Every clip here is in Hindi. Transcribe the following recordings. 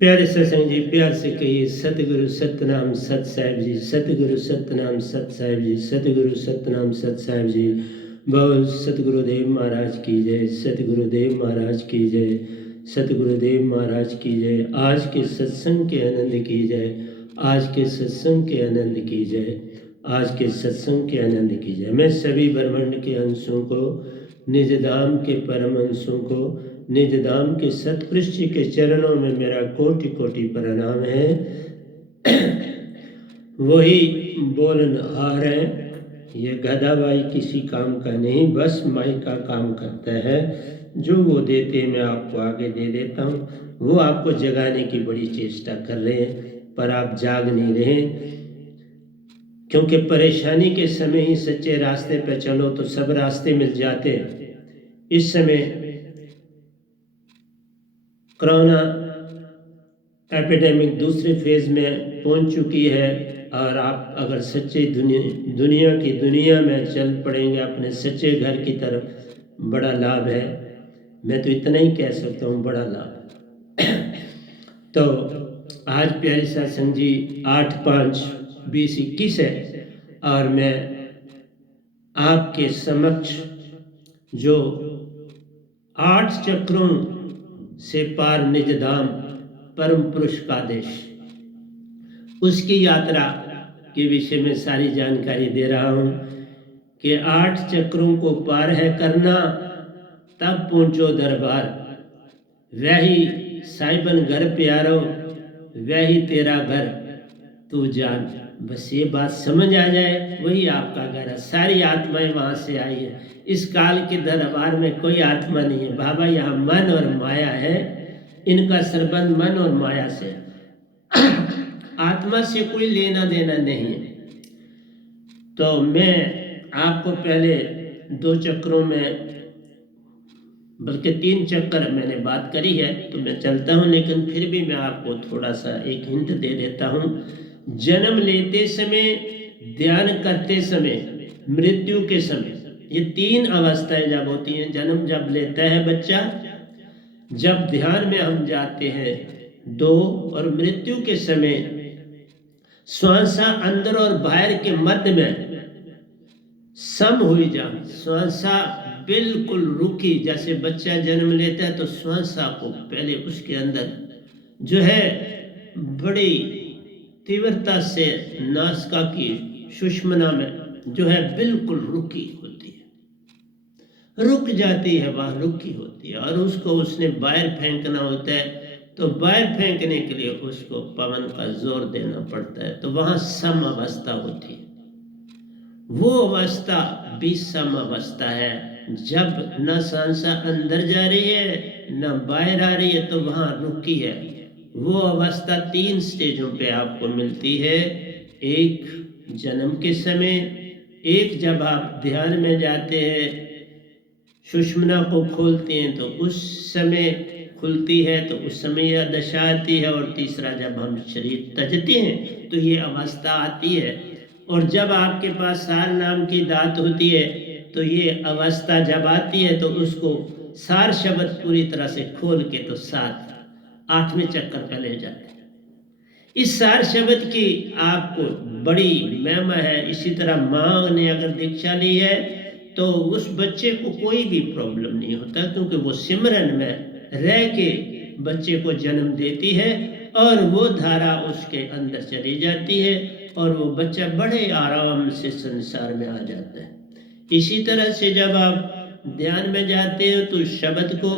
प्यारे सत्संग जी, प्यार से कहिए सतगुरु सतनाम सत साहिब जी, सतगुरु सतनाम सत साहिब जी, सतगुरु सतनाम सत साहिब जी। बोल सतगुरुदेव महाराज की जय, सतगुरुदेव महाराज की जय, सतगुरुदेव महाराज की जय। आज के सत्संग के आनंद की जय, आज के सत्संग के आनंद की जय, आज के सत्संग के आनंद की जय। मैं सभी ब्रह्मांड के अंशों को, निज धाम के परम अंशों को, निज धाम के सतपुरुष जी के चरणों में मेरा कोटि कोटि प्रणाम है। वही बोलन आ रहे हैं, ये गधा भाई किसी काम का नहीं, बस माई का काम करता है। जो वो देते मैं आपको आगे दे देता हूँ। वो आपको जगाने की बड़ी चेष्टा कर रहे हैं, पर आप जाग नहीं रहे, क्योंकि परेशानी के समय ही सच्चे रास्ते पर चलो तो सब रास्ते मिल जाते हैं। इस समय कोरोना एपिडेमिक दूसरे फेज में पहुंच चुकी है, और आप अगर सच्चे दुनिया में चल पड़ेंगे अपने सच्चे घर की तरफ, बड़ा लाभ है। मैं तो इतना ही कह सकता हूँ, बड़ा लाभ। तो आज प्यारे सत्संग जी 8/5/2021 है, और मैं आपके समक्ष जो 8 चक्रों से पार निज धाम परम पुरुष का देश, उसकी यात्रा के विषय में सारी जानकारी दे रहा हूँ कि 8 चक्रों को पार है करना, तब पहुँचो दरबार। वही साहिबन घर प्यारो, वही तेरा घर तू जान। बस ये बात समझ आ जाए, वही आपका घर है। सारी आत्माएं वहाँ से आई है। इस काल के दरबार में कोई आत्मा नहीं है बाबा, यहाँ मन और माया है। इनका संबंध मन और माया से, आत्मा से कोई लेना देना नहीं है। तो मैं आपको पहले 2 चक्रों में, बल्कि 3 चक्कर मैंने बात करी है, तो मैं चलता हूँ, लेकिन फिर भी मैं आपको थोड़ा सा एक हिंट दे देता हूँ। जन्म लेते समय, ध्यान करते समय, मृत्यु के समय, ये 3 अवस्थाएं जब होती हैं। जन्म जब लेता है बच्चा, जब ध्यान में हम जाते हैं 2, और मृत्यु के समय श्वासा अंदर और बाहर के मध्य में सम हुई जान, श्वासा बिल्कुल रुकी। जैसे बच्चा जन्म लेता है तो श्वासा को पहले उसके अंदर जो है बड़ी तीव्रता से नासिका की सुषुम्ना में जो है बिल्कुल रुकी होती है, रुक जाती है, वहाँ रुकी होती है। और उसको उसने बाहर फेंकना होता है, तो बाहर फेंकने के लिए उसको पवन का जोर देना पड़ता है, तो वहाँ सम अवस्था होती है। वो अवस्था विषम अवस्था है, जब न सांसा अंदर जा रही है न बाहर आ रही है, तो वहाँ रुकी है। वो अवस्था 3 स्टेजों पे आपको मिलती है। एक जन्म के समय, एक जब आप ध्यान में जाते हैं, सुषुम्ना को खोलते हैं तो उस समय खुलती है, तो उस समय यह दशा आती है। और तीसरा जब हम शरीर त्यजते हैं तो ये अवस्था आती है। और जब आपके पास सार नाम की दात होती है, तो ये अवस्था जब आती है तो उसको सार शब्द पूरी तरह से खोल के तो 8वें चक्कर पर ले जाते हैं। इस सार शब्द की आपको बड़ी महिमा है। इसी तरह माँ ने अगर दीक्षा ली है तो उस बच्चे को कोई भी प्रॉब्लम नहीं होता, क्योंकि वो सिमरन में रह के बच्चे को जन्म देती है, और वो धारा उसके अंदर चली जाती है, और वो बच्चा बड़े आराम से संसार में आ जाता है। इसी तरह से जब आप ध्यान में जाते हो तो शब्द को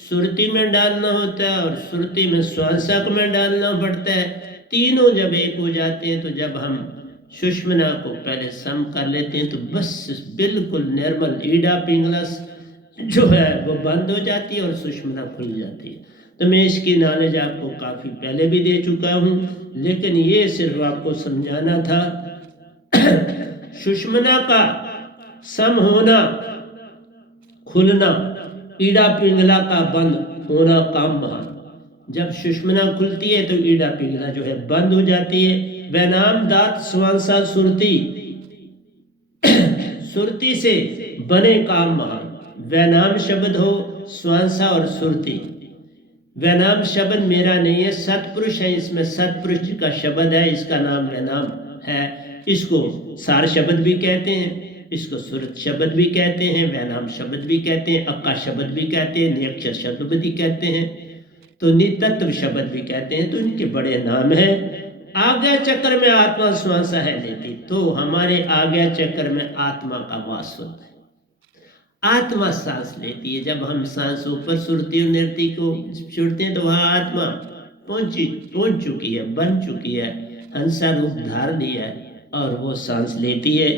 सुरती में डालना होता है, और सुरती में श्वासक में डालना पड़ता है। तीनों जब एक हो जाते हैं, तो जब हम सुषुम्ना को पहले सम कर लेते हैं, तो बस बिल्कुल नॉर्मल ईडा पिंगलस जो है वो बंद हो जाती है और सुषुम्ना खुल जाती है। तो मैं इसकी नॉलेज आपको काफ़ी पहले भी दे चुका हूँ, लेकिन ये सिर्फ आपको समझाना था। सुषुम्ना का सम होना, खुलना, ईड़ा पिंगला का बंद होना काम महान। जब सुषुम्ना खुलती है तो ईड़ा पिंगला जो है बंद हो जाती है। वैनाम दात स्वांसा सुरती, सुरती से बने काम महान। वैनाम शब्द हो, स्वांसा और सुरती, वह नाम शब्द मेरा नहीं है, सतपुरुष है, इसमें सतपुरुष जी का शब्द है, इसका नाम वह नाम है। इसको सार शब्द भी कहते हैं, इसको सुरत शब्द भी कहते हैं, वह नाम शब्द भी कहते हैं, अक्का शब्द भी कहते हैं, नियक्षर शब्द भी कहते हैं, तो नितत्व शब्द भी कहते हैं। तो इनके बड़े नाम हैं। आज्ञा चक्र में आत्मा श्वास है लेती, तो हमारे आज्ञा चक्र में आत्मा का वास होता है। आत्मा सांस लेती है। जब हम सांस ऊपर सुरती और नृत्य को छोड़ते हैं तो वहाँ आत्मा पहुंच चुकी है, बन चुकी है, हंसा रूप धार लिया है और वो सांस लेती है।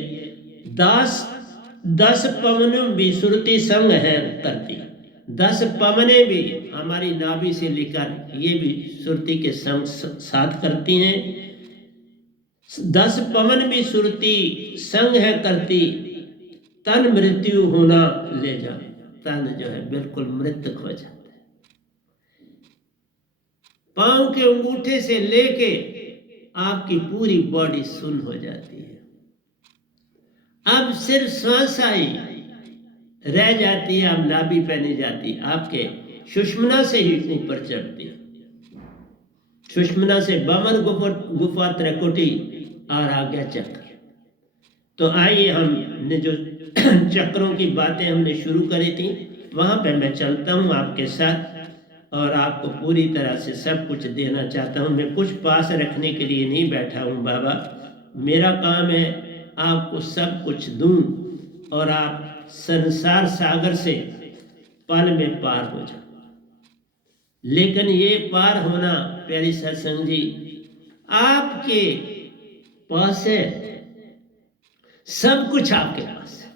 10 पवनों भी सुरती संग है करती। 10 पवने भी हमारी नाभि से लेकर ये भी सुरती के संग साथ करती हैं। 10 पवन भी सुरती संग है करती। तन मृत्यु होना ले जाए, तन जो है बिल्कुल मृतक हो जाता है। पांव के अंगूठे से लेके आपकी पूरी बॉडी सुन्न हो जाती है। अब सिर्फ श्वास आई रह जाती है, अब नाभि पे नहीं जाती, आपके सुषुम्ना से ही ऊपर चढ़ती है। सुषुम्ना से बमन गुफा त्रिकुटी और आज्ञा चक्र। तो आइए हमने जो चक्रों की बातें हमने शुरू करी थी वहाँ पे मैं चलता हूँ आपके साथ और आपको पूरी तरह से सब कुछ देना चाहता हूँ। मैं कुछ पास रखने के लिए नहीं बैठा हूँ बाबा, मेरा काम है आपको सब कुछ दूँ और आप संसार सागर से पल में पार हो जाओ। लेकिन ये पार होना प्यारी सत्संग जी आपके पास है, सब कुछ आपके पास है।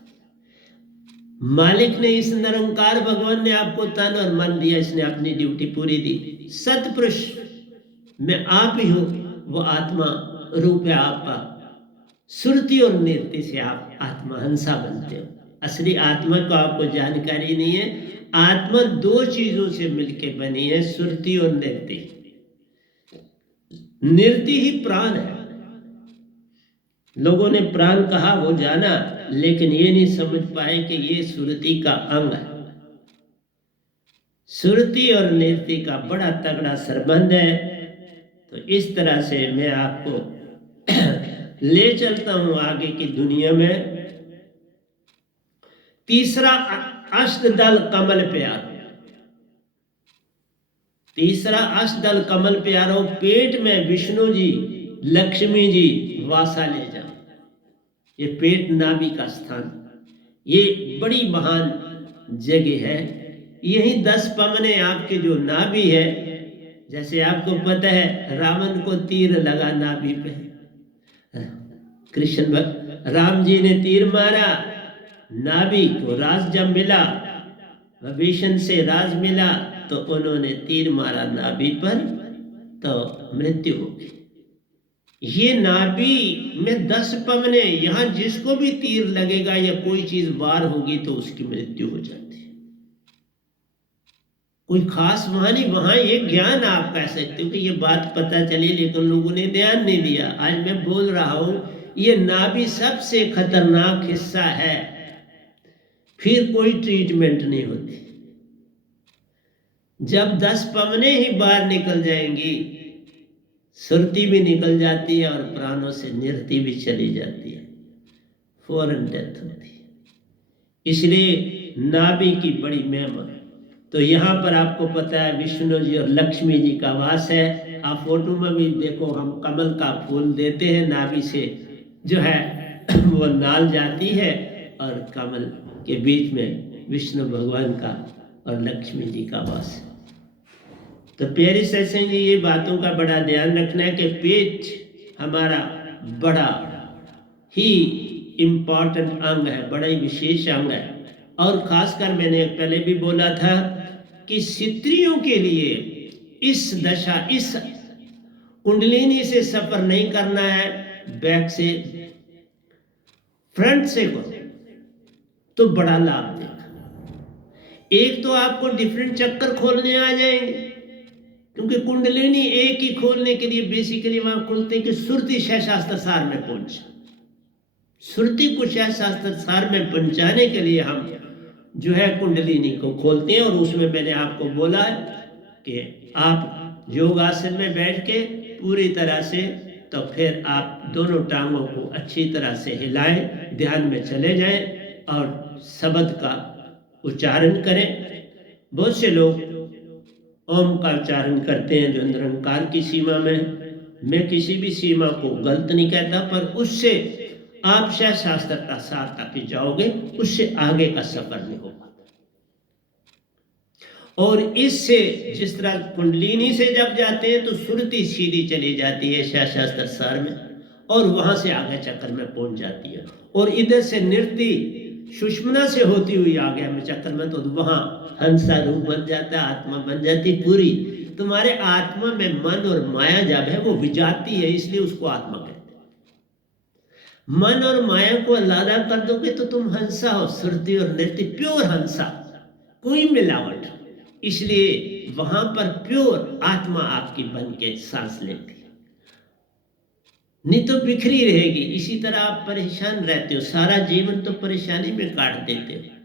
मालिक ने, इस निरंकार भगवान ने आपको तन और मन दिया, इसने अपनी ड्यूटी पूरी दी। सतपुरुष में आप ही हो, वो आत्मा रूप है आपका। सुरती और नृत्य से आप आत्मा हंसा बनते हो। असली आत्मा को आपको जानकारी नहीं है। आत्मा 2 चीजों से मिलकर बनी है, सुरती और नृत्य। नृत्य ही प्राण है। लोगों ने प्राण कहा, वो जाना, लेकिन ये नहीं समझ पाए कि ये सुरती का अंग है। सुरती और नृत्य का बड़ा तगड़ा संबंध है। तो इस तरह से मैं आपको ले चलता हूं आगे की दुनिया में। तीसरा अष्टदल कमल प्यारो। तीसरा अष्टदल कमल प्यारो, पेट में विष्णु जी लक्ष्मी जी वासा ले जाओ। ये पेट नाभि का स्थान, ये बड़ी महान जगह है। यही 10 पवने आपके जो नाभि है, जैसे आपको पता है रावण को तीर लगा नाभि पे, कृष्ण राम जी ने तीर मारा नाभि को, राज जब मिला विभीषण से राज मिला तो उन्होंने तीर मारा नाभि पर, तो मृत्यु हो गई। ये नाभि में 10 पवने, यहां जिसको भी तीर लगेगा या कोई चीज वार होगी तो उसकी मृत्यु हो जाती है। कोई खास वहां नहीं, वहां ये ज्ञान आप कह सकते हो कि ये बात पता चली, लेकिन लोगों ने ध्यान नहीं दिया। आज मैं बोल रहा हूं, ये नाभि सबसे खतरनाक हिस्सा है, फिर कोई ट्रीटमेंट नहीं होती। जब 10 पवने ही बाहर निकल जाएंगी, सुरती भी निकल जाती है और प्राणों से निरति भी चली जाती है, फौरन डेथ होती है। इसलिए नाभि की बड़ी महिमा। तो यहाँ पर आपको पता है विष्णु जी और लक्ष्मी जी का वास है। आप फोटो में भी देखो, हम कमल का फूल देते हैं, नाभि से जो है वो नाल जाती है और कमल के बीच में विष्णु भगवान का और लक्ष्मी जी का वास है। तो प्यारी सत्संग जी, ये बातों का बड़ा ध्यान रखना है कि पेट हमारा बड़ा ही इम्पोर्टेंट अंग है, बड़ा ही विशेष अंग है। और खासकर मैंने पहले भी बोला था कि स्त्रियों के लिए इस दशा, इस कुंडलिनी से सफर नहीं करना है, बैक से फ्रंट से करो तो बड़ा लाभ देगा। एक तो आपको डिफरेंट चक्कर खोलने आ जाएंगे, क्योंकि कुंडलिनी एक ही खोलने के लिए बेसिकली वहां खोलते हैं कि सुरति सहस्त्र सार में पहुंचे। सुरति को सहस्त्र सार में पहुंचाने के लिए हम जो है कुंडलिनी को खोलते हैं। और उसमें मैंने आपको बोला है कि आप योगासन में बैठ के पूरी तरह से, तो फिर आप दोनों टांगों को अच्छी तरह से हिलाएं, ध्यान में चले जाएं और शब्द का उच्चारण करें। बहुत से लोग ओम का उच्चारण करते हैं जो निरंकार की सीमा में है। मैं किसी भी सीमा को गलत नहीं कहता, पर उससे आप शायद शास्त्र का सार ताकि जाओगे, उससे आगे का सफर नहीं हो पाता। और इससे जिस तरह कुंडलिनी से जब जाते हैं तो सुरती सीधी चली जाती है शास्त्र सार में, और वहां से आगे चक्र में पहुंच जाती है। और इधर से नृत्य सुषुम्ना से होती हुई आगे में चक्र में, तो वहां हंसा रूप बन जाता है, आत्मा बन जाती पूरी। तुम्हारे आत्मा में मन और माया जब है वो विजाती है, इसलिए उसको आत्मा कहते हैं। मन और माया को अलग कर दोगे तो तुम हंसा हो, सुरती और नृत्य प्योर हंसा, कोई मिलावट। इसलिए वहां पर प्योर आत्मा आपकी बन के सांस लेती है, नहीं तो बिखरी रहेगी। इसी तरह आप परेशान रहते हो, सारा जीवन तो परेशानी में काट देते हो।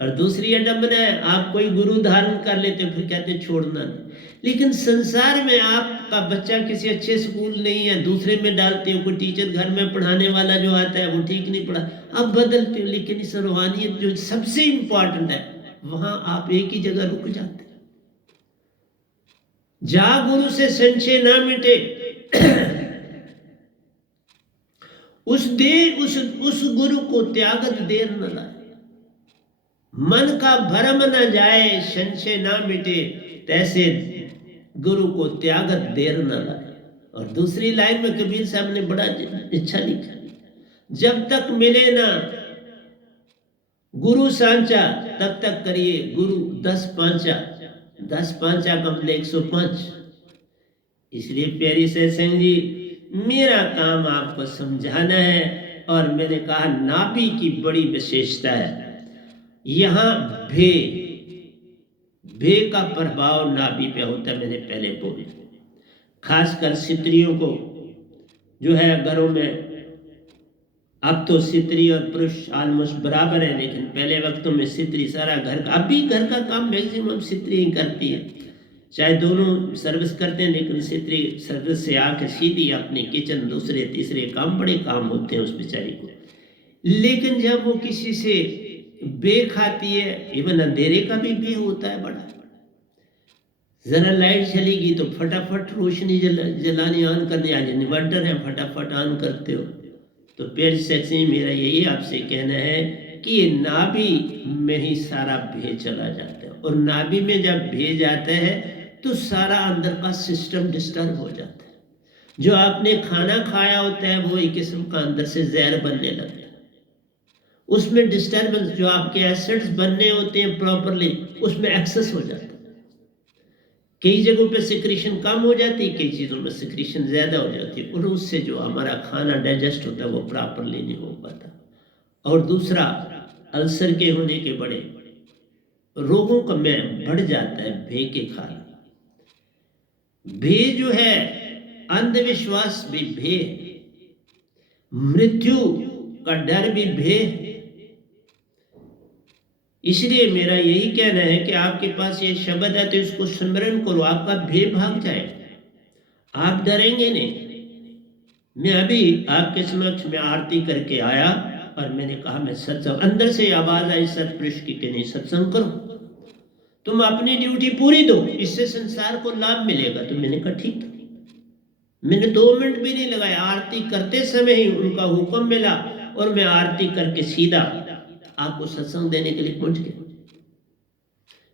और दूसरी अडम्बना है, आप कोई गुरु धारण कर लेते हो, फिर कहते छोड़ना नहीं। लेकिन संसार में आपका बच्चा किसी अच्छे स्कूल नहीं है, दूसरे में डालते हो। कोई टीचर घर में पढ़ाने वाला जो आता है वो ठीक नहीं पढ़ा, आप बदलते हो। लेकिन इस रूहानियत जो सबसे इंपॉर्टेंट है, वहां आप एक ही जगह रुक जाते। जा गुरु से संशय ना मिटे, उस गुरु को त्यागत देर न लाए। मन का भ्रम न जाए, संशय ना मिटे, तैसे गुरु को त्यागत देर न लाए। और दूसरी लाइन में कबीर साहब ने बड़ा अच्छा लिखा, जब तक मिले ना गुरु सांचा तब तक करिए गुरु 10 पांचा, 10 पांचा कम 105। इसलिए प्यारी सत्संग जी, मेरा काम आपको समझाना है। और मैंने कहा नाभि की बड़ी विशेषता है, यहाँ भे का प्रभाव नाभि पे होता है। मैंने पहले बोला, खासकर स्त्रियों को जो है घरों में, अब तो स्त्री और पुरुष ऑलमोस्ट बराबर है, लेकिन पहले वक्तों में स्त्री सारा घर का, अब भी घर का काम मैक्सिमम स्त्री ही करती है। चाहे दोनों सर्विस करते हैं, लेकिन स्त्री सर्विस से आके सीधी अपने किचन, दूसरे तीसरे काम, बड़े काम होते हैं उस बेचारी को। लेकिन जब वो किसी से बे खाती है, इवन अंधेरे का भी बे होता है बड़ा, जरा लाइट चलेगी तो फटाफट रोशनी जलानी ऑन करनी, आज इन्वर्टर है फटाफट ऑन करते हो। तो प्यारी सत्संग, मेरा यही आपसे कहना है कि ये नाभि में ही सारा भे चला जाता है। और नाभि में जब भे जाता है तो सारा अंदर का सिस्टम डिस्टर्ब हो जाता है। जो आपने खाना खाया होता है वो एक किस्म का अंदर से जहर बनने लगता है, उसमें डिस्टर्बेंस, जो आपके एसिड्स बनने होते हैं प्रॉपरली, उसमें एक्सेस हो जाता है। कई जगहों पे सिक्रीशन कम हो जाती है, कई चीज़ों में सिक्रीशन ज़्यादा हो जाती है, और उससे जो हमारा खाना डाइजेस्ट होता है वो प्रॉपरली नहीं हो पाता। और दूसरा, अल्सर के होने के बड़े रोगों का में बढ़ जाता है भे के कारण। भे जो है, अंधविश्वास भी भे, मृत्यु का डर भी भे। इसलिए मेरा यही कहना है कि आपके पास ये शब्द है तो इसको स्मरण करो, आपका भे भाग जाए, आप डरेंगे नहीं। मैं अभी आपके समक्ष में आरती करके आया और मैंने कहा मैं सत्संग, अंदर से आवाज आई सतपुरुष की कि नहीं सत्संग करो, तुम अपनी ड्यूटी पूरी दो, इससे संसार को लाभ मिलेगा। तो मैंने कहा ठीक। मैंने 2 मिनट भी नहीं लगाया, आरती करते समय ही उनका हुक्म मिला और मैं आरती करके सीधा आपको सत्संग देने के लिए पहुंच गया।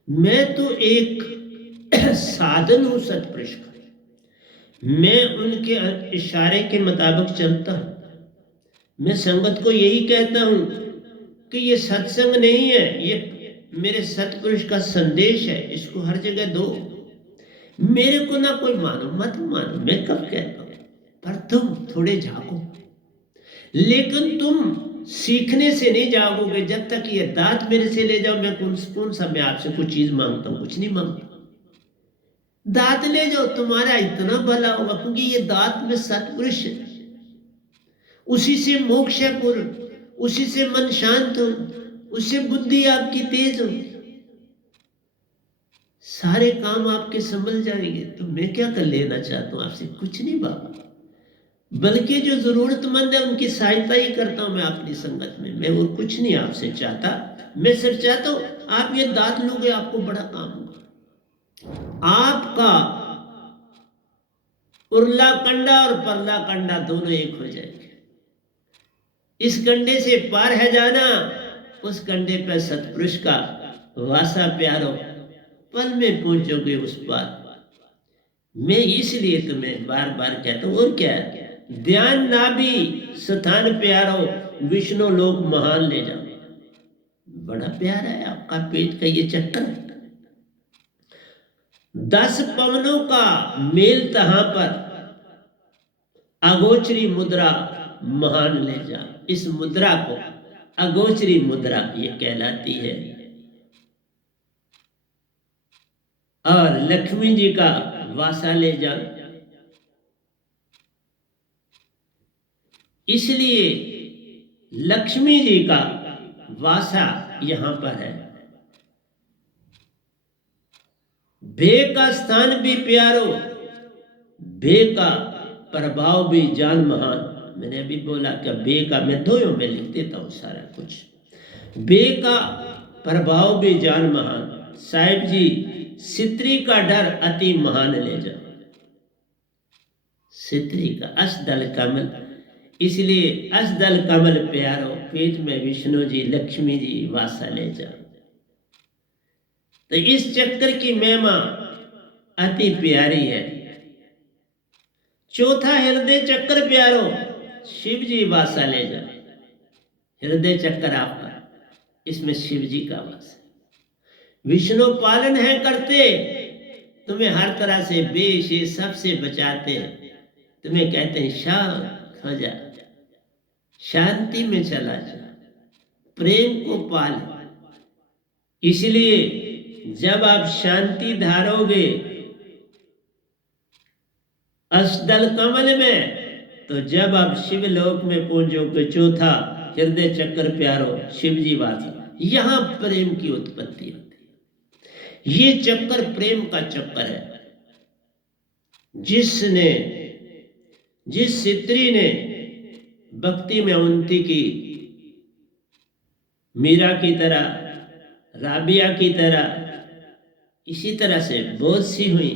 मैं तो एक साधन हूं सतपुरुष का, मैं उनके इशारे के मुताबिक चलता हूं। मैं संगत को यही कहता हूं कि ये सत्संग नहीं है, ये मेरे सतपुरुष का संदेश है, इसको हर जगह दो। मेरे को ना कोई मानो मत मानो, मैं कब कहता हूं, पर तुम थोड़े जागो। लेकिन तुम सीखने से नहीं जागोगे जब तक ये दात मेरे से ले जाओ। मैं कौन सा मैं आपसे कुछ चीज मांगता हूं, कुछ नहीं मांगता। दात ले जाओ, तुम्हारा इतना भला होगा, क्योंकि ये दात में सतपुरुष है, उसी से मोक्ष है पूर्ण, उसी से मन शांत हो, उससे बुद्धि आपकी तेज हो। सारे काम आपके संभल जाएंगे। तो मैं क्या कर लेना चाहता हूँ आपसे? कुछ नहीं बाबा, बल्कि जो जरूरतमंद है उनकी सहायता ही करता हूँ मैं अपनी संगत में। मैं और कुछ नहीं आपसे चाहता। मैं सिर्फ चाहता हूँ आप ये दात लोगे, आपको बड़ा काम होगा। आपका उरला कंडा और परला कंडा दोनों एक हो जाएंगे। इस कंडे से पार है जाना, उस कंडे पर सतपुरुष का वासा प्यारो, पल में पहुंचोगे उस पार। मैं इसलिए तुम्हें बार बार कहता हूं, और क्या है, ध्यान नाभि स्थान प्यारो, विष्णु लोक महान ले जाओ। बड़ा प्यारा है आपका पेट का ये चक्कर। 10 पवनों का मेल तहां पर, अगोचरी मुद्रा महान ले जा। इस मुद्रा को अगोचरी मुद्रा ये कहलाती है। और लक्ष्मी जी का वासा ले जा, इसलिए लक्ष्मी जी का वासा यहां पर है। भे का स्थान भी प्यारो, भे का प्रभाव भी जान महान। मैंने अभी बोला कि बे का मैं दोयों में लिख देता हूं सारा कुछ। बे का प्रभाव भी जान महान, साहिब जी सित्री का डर अति महान ले जा। सित्री का असदल कमल, इसलिए असदल कमल प्यारो, पेट में विष्णु जी लक्ष्मी जी वासा ले जा। तो इस चक्कर की महिमा अति प्यारी है। चौथा हृदय चक्कर प्यारो, शिव जी वासा ले जा। हृदय चक्कर आपका, इसमें शिव जी का वास है। विष्णु पालन है करते, तुम्हें हर तरह से बेश सबसे बचाते हैं। तुम्हें कहते हैं शांत हो जा, शांति में चला जा, प्रेम को पाल। इसलिए जब आप शांति धारोगे अष्टदल कमल में, तो जब आप शिवलोक में पहुंचोगे, चौथा हृदय चक्कर प्यारो, शिव जी वासा, यहां प्रेम की उत्पत्ति होती है। ये चक्कर प्रेम का चक्कर है। जिस सित्री ने भक्ति में उन्नति की, मीरा की तरह, राबिया की तरह, इसी तरह से बहुत सी हुई,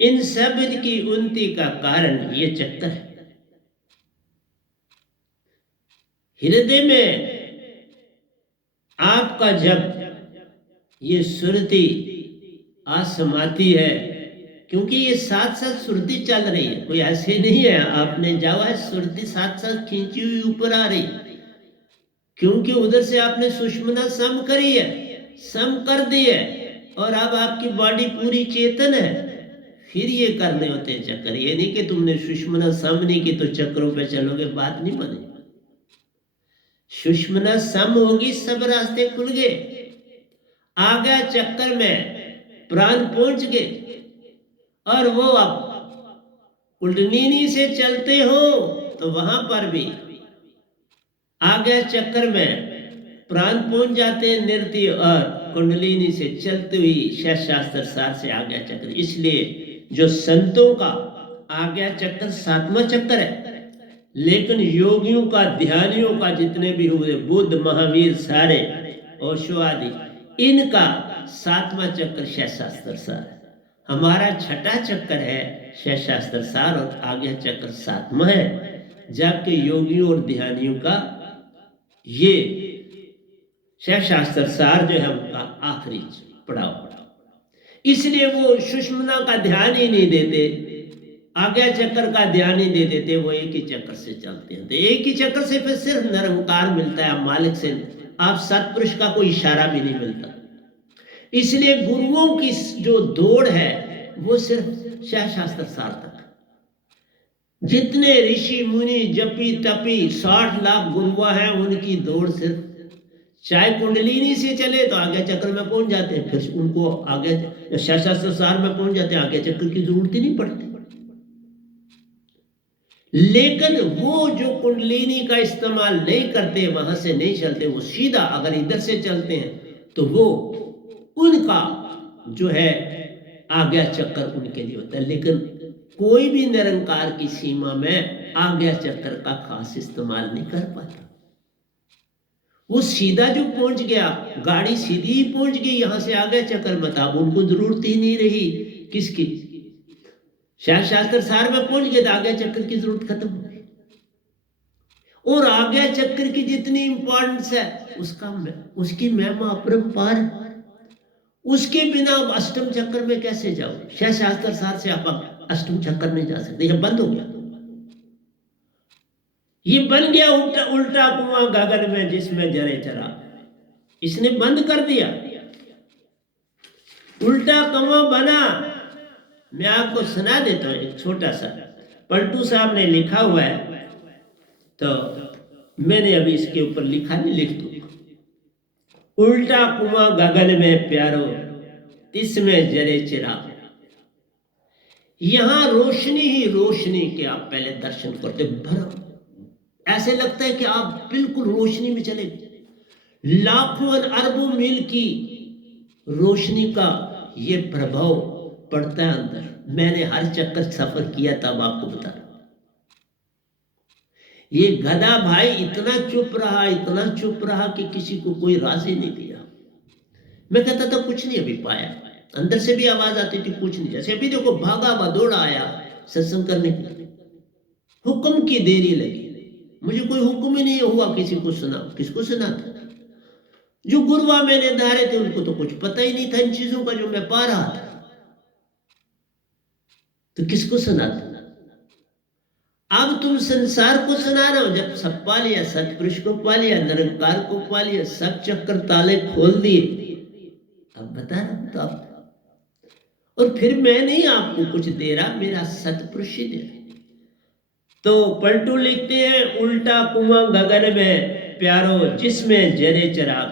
इन सब की उन्नति का कारण ये चक्कर है। हृदय में आपका जब ये सुरति आसमाती है, क्योंकि ये साथ साथ सुरति चल रही है, कोई ऐसे नहीं है आपने जावा सुरति साथ साथ खींची हुई ऊपर आ रही, क्योंकि उधर से आपने सुषुम्ना सम करी है, सम कर दी है, और अब आपकी बॉडी पूरी चेतन है। फिर ये करने होते हैं चक्कर। ये नहीं कि तुमने सुषुम्ना सम नहीं की तो चक्रों पे चलोगे, बात नहीं बने। सुषुम्ना सम होगी, सब रास्ते खुल गए, आ गया चक्कर में, प्राण पहुंच गए। और वो अब कुंडलिनी से चलते हो तो वहां पर भी आ गया चक्कर में, प्राण पहुंच जाते हैं नृत्य, और कुंडलिनी से चलती हुई शास्त्र सार से आ गया चक्कर। इसलिए जो संतों का आ गया चक्कर 7वां चक्कर है, लेकिन योगियों का, ध्यानियों का, जितने भी हुए बुद्ध महावीर सारे ओशो आदि, इनका 7वां चक्कर शास्त्र सार है। हमारा छठा चक्कर है शास्त्र सार, और आगे चक्र 7वां है, जबकि योगियों और ध्यानियों का ये शास्त्र सार जो है उनका आखिरी पड़ाव। इसलिए वो सुषुम्ना का ध्यान ही नहीं देते, आज्ञा चक्र का ध्यान ही दे देते, वो एक ही चक्र से चलते हैं। तो एक ही चक्र से फिर सिर्फ निरंकार मिलता है, आप मालिक से, आप सत्पुरुष का कोई इशारा भी नहीं मिलता। इसलिए गुरुओं की जो दौड़ है वो सिर्फ शास्त्र सार तक। जितने ऋषि मुनि जपी तपी 60 लाख गुरुआ हैं, उनकी दौड़ सिर्फ, चाहे कुंडलिनी से चले तो आगे चक्र में पहुंच जाते हैं, फिर उनको आगे शास्त्र सार में पहुंच जाते हैं, आगे चक्र की जरूरत ही नहीं पड़ती। लेकिन वो जो कुंडलिनी का इस्तेमाल नहीं करते, वहां से नहीं चलते, वो सीधा अगर इधर से चलते हैं तो वो उनका जो है आज्ञा चक्र उनके लिए होता है, लेकिन कोई भी निरंकार की सीमा में आज्ञा चक्र का खास इस्तेमाल नहीं कर पाता। वो सीधा जो पहुंच गया, गाड़ी सीधी ही पहुंच गई, यहां से आज्ञा चक्र में था, अब उनको जरूरत ही नहीं रही किसकी, शास्त्र सार में पहुंच गए तो आज्ञा चक्र की जरूरत खत्म हो गई। और आज्ञा चक्र की जितनी इंपॉर्टेंस है उसकी महिमा अपरंपार, उसके बिना अष्टम चक्र में कैसे जाओ? शास्त्र सार से आप अष्टम चक्र नहीं जा सकते, यह बंद हो गया। ये बन गया उल्टा कुआं गगन में जिसमें जरे चरा, इसने बंद कर दिया, उल्टा कुआं बना। मैं आपको सुना देता हूं एक छोटा सा, पलटू साहब ने लिखा हुआ है, तो मैंने अभी इसके ऊपर लिखा नहीं, लिख दूंगा। उल्टा कुआं गगन में प्यारो, इसमें जरे चिराग। यहां रोशनी ही रोशनी के आप पहले दर्शन करते, भर ऐसे लगता है कि आप बिल्कुल रोशनी में चले, लाखों अरबों मील की रोशनी का ये प्रभाव पड़ता है अंदर। मैंने हर चक्कर सफर किया, तब आपको बता रहा। ये गधा भाई इतना चुप रहा कि किसी को कोई राज ही नहीं दिया। मैं कहता था कुछ नहीं अभी पाया, अंदर से भी आवाज आती थी कुछ नहीं। जैसे अभी देखो भागा दौड़ा आया सत्संग करने की, हुक्म की देरी लगी, मुझे कोई हुक्म ही नहीं हुआ किसी को सुना। किसको सुना था? जो गुरुआ मैंने धारे थे उनको तो कुछ पता ही नहीं था इन चीजों का जो मैं पा रहा था, तो किसको सुना था? अब तुम संसार को सुना रहे हो, जब सब पा लिया, सतपुरुष को पा लिया, निरंकार को पा लिया, सब चक्कर ताले खोल दिए, अब बता रहा हूं तो आप, और फिर मैं नहीं आपको कुछ दे रहा, मेरा सतपुरुष ही दे रहा। तो पलटू लिखते हैं उल्टा कुआं गगन में प्यारो, जिसमें जरे चराग।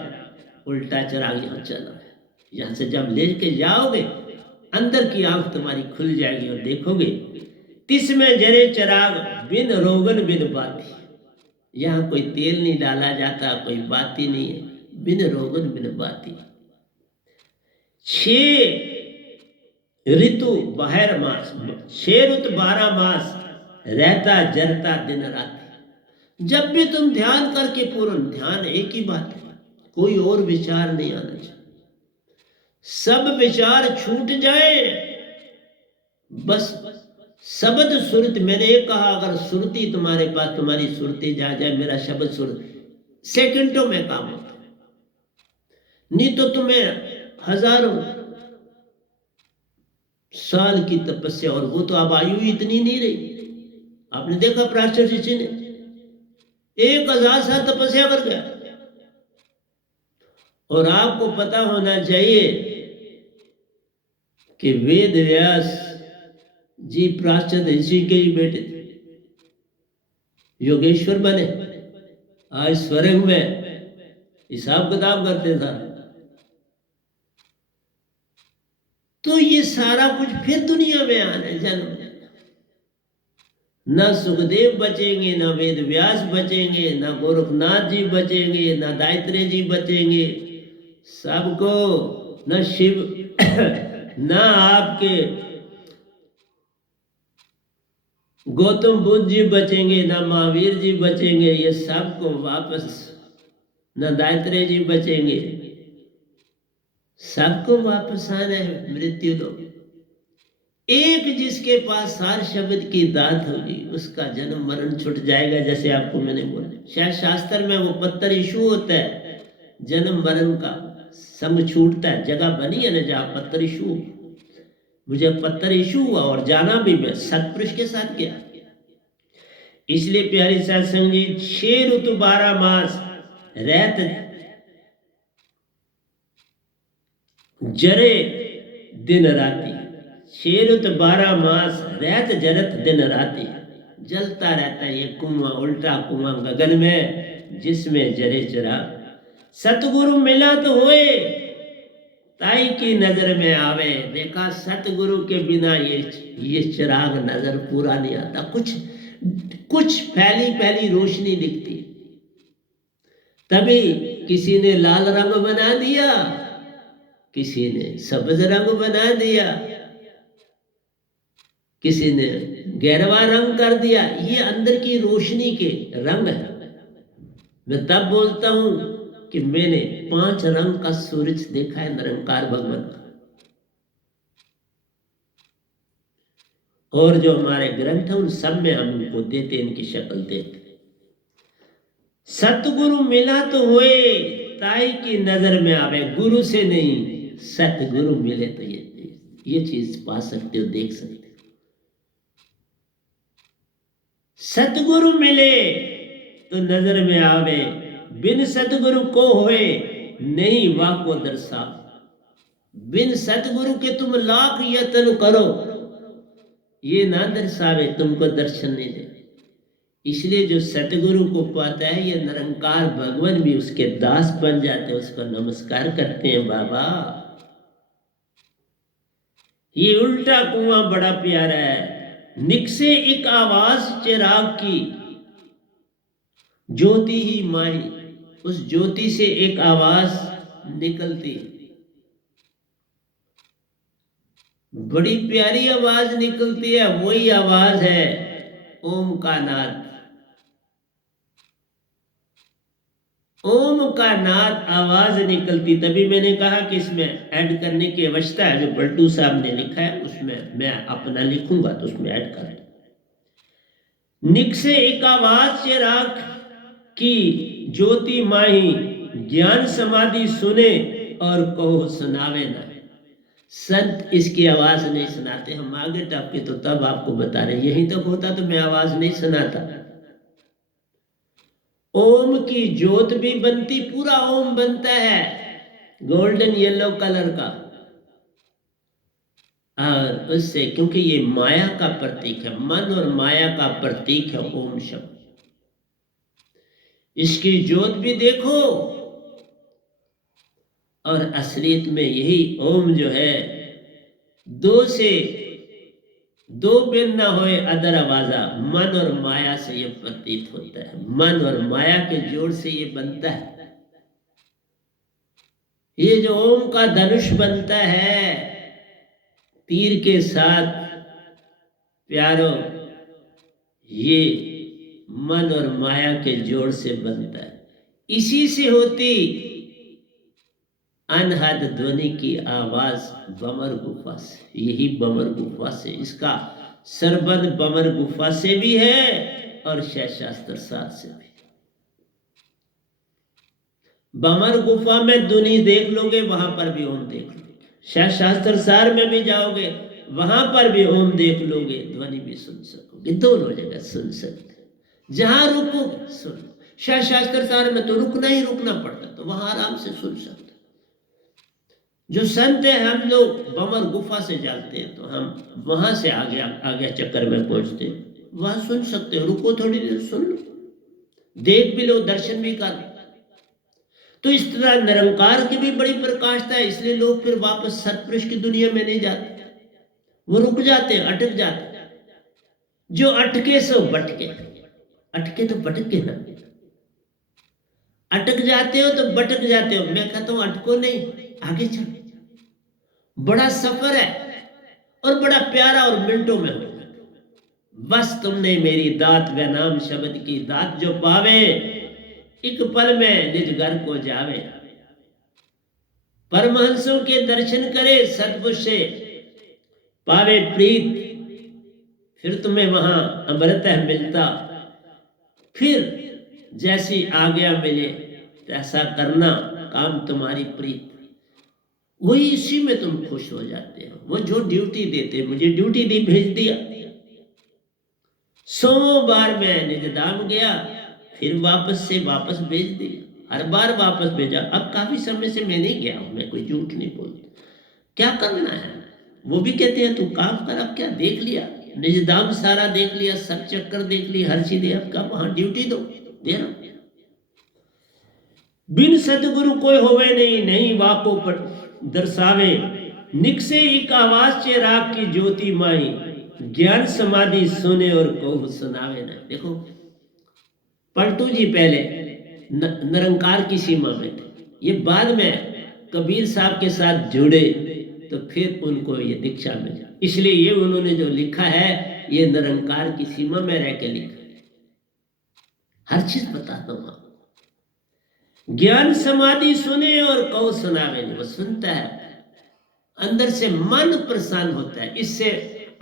उल्टा चराग यहां चला है, यहां से जब लेके जाओगे अंदर की आंख तुम्हारी खुल जाएगी और देखोगे, तिसमें जरे चराग बिन रोगन बिन बाती। यहां कोई तेल नहीं डाला जाता, कोई बाती नहीं है, बिन रोगन बिन बाती। 6 ऋतु 12 मास, 6 ऋतु 12 मास रहता जरता दिन रात। जब भी तुम ध्यान करके पूर्ण ध्यान एक ही बात है, कोई और विचार नहीं आना चाहिए, सब विचार छूट जाए, बस शब्द सुरत। मैंने एक कहा, अगर सुरती तुम्हारे पास, तुम्हारी सुरती जा जाए, मेरा शब्द सुरत सेकंडों में काम होता, नहीं तो तुम्हें हजारों साल की तपस्या, और वो तो अब आयु इतनी नहीं रही। आपने देखा प्राचीन ऋषि ने 1000 साल तपस्या कर गया। और आपको पता होना चाहिए कि वेद व्यास जी प्राचीन ऋषि के ही बेटे थे, योगेश्वर बने, आज स्वर्ग में हिसाब किताब करते था। तो ये सारा कुछ फिर दुनिया में आना है, जन्म। न सुखदेव बचेंगे, न वेद व्यास बचेंगे, न गोरखनाथ जी बचेंगे, न दायित्रे जी बचेंगे, सबको, न शिव न आपके गौतम बुद्ध जी बचेंगे, न महावीर जी बचेंगे, ये सबको वापस, न दायित्रे जी बचेंगे, सबको वापस आना है मृत्यु लो। एक जिसके पास सार शब्द की दात होगी उसका जन्म मरण छूट जाएगा। जैसे आपको मैंने बोला, शायद शास्त्र में वो पत्थर इशू होता है, जन्म मरण का संग छूटता है। जगह बनी है ना जहाँ पत्थर इशू, मुझे पत्थर इशू हुआ और जाना भी मैं सतपुरुष के साथ गया। इसलिए प्यारी सत्संग जी, 6 ऋतु 12 मास रहत जरे दिन राती। 6 ऋतु 12 मास रहत जरत दिन राती, जलता रहता है ये कुआं, उल्टा कुआं गगन में, जिसमें जरे चिराग। सतगुरु मिला तो होए, ताई की नजर में आवे। देखा, सतगुरु के बिना ये चिराग नजर पूरा नहीं आता। कुछ पहली रोशनी दिखती, तभी किसी ने लाल रंग बना दिया, किसी ने सब्ज रंग बना दिया, किसी ने गहरवा रंग कर दिया। ये अंदर की रोशनी के रंग है। मैं तब बोलता हूं कि मैंने 5 रंग का सूरज देखा है निरंकार भगवान का। और जो हमारे ग्रंथ है उन सब में हम उनको देते, इनकी शक्ल देते। सतगुरु मिला तो हुए ताई की नजर में आवे, गुरु से नहीं सतगुरु मिले तो ये चीज पा सकते हो, देख सकते हो। सतगुरु मिले तो नजर में आवे, बिन सतगुरु को होए नहीं वाह को दर्शा। बिन सतगुरु के तुम लाख यत्न करो, ये ना दर्शावे, तुमको दर्शन नहीं दे। इसलिए जो सतगुरु को पाता है, ये निरंकार भगवान भी उसके दास बन जाते हैं, उसको नमस्कार करते हैं। बाबा ये उल्टा कुआं बड़ा प्यारा है। निकसे एक आवाज चिराग की, ज्योति ही माई। उस ज्योति से एक आवाज निकलती, बड़ी प्यारी आवाज निकलती है। वही आवाज है ओम का नाद। ओम का नाद आवाज निकलती। तभी मैंने कहा कि इसमें ऐड करने की आवश्यकता है। जो पलटू साहब ने लिखा है उसमें मैं अपना लिखूंगा तो उसमें ऐड कर दूं। निक से एक आवाज चिराग की, ज्योति माही। ज्ञान समाधि सुने और कहो सुनावे ना। संत इसकी आवाज नहीं सुनाते। हम आगे टपके तो तब आपको बता रहे, यहीं तक होता तो मैं आवाज नहीं सुनाता। ओम की ज्योत भी बनती, पूरा ओम बनता है गोल्डन येलो कलर का। और उससे, क्योंकि ये माया का प्रतीक है, मन और माया का प्रतीक है ओम शब्द। इसकी ज्योत भी देखो, और असलियत में यही ओम जो है, दो बिन ना होए अदर आवाजा। मन और माया से ये प्रतीत होता है, मन और माया के जोड़ से ये बनता है। ये जो ओम का धनुष बनता है तीर के साथ, प्यारो, ये मन और माया के जोड़ से बनता है। इसी से होती अनहद ध्वनि की आवाज बमर गुफा से। यही बमर गुफा से, इसका सरबंध बमर गुफा से भी है और शैशास्त्र साथ से भी। बमर गुफा में ध्वनि देख लोगे, वहां पर भी ओम देख लोगे। शैशास्त्र सार में भी जाओगे, वहां पर भी ओम देख लोगे, ध्वनि भी सुन सकोगे। दोनों जगह सुन सकते, जहां रुकोगे सुन। शैशास्त्र सार में तो रुकना ही रुकना पड़ता, तो वहां आराम से सुन सकते। जो संत है, हम लोग बमर गुफा से जाते हैं तो हम वहां से आगे चक्कर में पहुंचते हैं, वहां सुन सकते हो। रुको थोड़ी देर, सुन लो, देख भी लो, दर्शन भी कर। तो इस तरह निरंकार की भी बड़ी प्रकाशता है। इसलिए लोग फिर वापस सत्पुरुष की दुनिया में नहीं जाते, वो रुक जाते हैं, अटक जाते हैं। जो अटके सो भटके। अटके तो भटके ना, अटक जाते हो तो भटक जाते हो। मैं कहता हूं अटको नहीं, आगे चलो। बड़ा सफर है और बड़ा प्यारा, और मिनटों में हो। बस तुमने मेरी दात व नाम शब्द की दात जो पावे, एक पल में निज घर को जावे। परमहंसों के दर्शन करे, सतपुरुष से पावे प्रीत, फिर तुम्हें वहां अमृत मिलता। फिर जैसी आज्ञा मिले तैसा करना, काम तुम्हारी प्रीत। वही इसी में तुम खुश हो जाते हो। वो जो ड्यूटी देते, मुझे ड्यूटी दी, भेज दिया। सोमवार में निजधाम गया, फिर वापस भेज दिया। हर बार वापस भेजा। अब काफी समय से मैं नहीं गया हूं, मैं कोई झूठ नहीं बोलता। क्या करना है, वो भी कहते हैं तू काम कर। अब क्या देख लिया, निजधाम सारा देख लिया, सब चक्कर देख ली, हर चीज। अब का वहां ड्यूटी दो, दे रहा। बिन सतगुरु कोई होवे नहीं वाको पर दर्शावे। निकसे एक आवाज चिराग की ज्योति माई। ज्ञान समाधि सुने और कहो सुनावे ना। देखो पलटू जी पहले निरंकार की सीमा में थे, ये बाद में कबीर साहब के साथ जुड़े तो फिर उनको ये दीक्षा मिली। इसलिए ये उन्होंने जो लिखा है ये निरंकार की सीमा में रह के लिखा है। हर चीज बताता हूं आपको। ज्ञान समाधि सुने और कहो सुनावे नहीं, वो सुनता है, अंदर से मन प्रसन्न होता है, इससे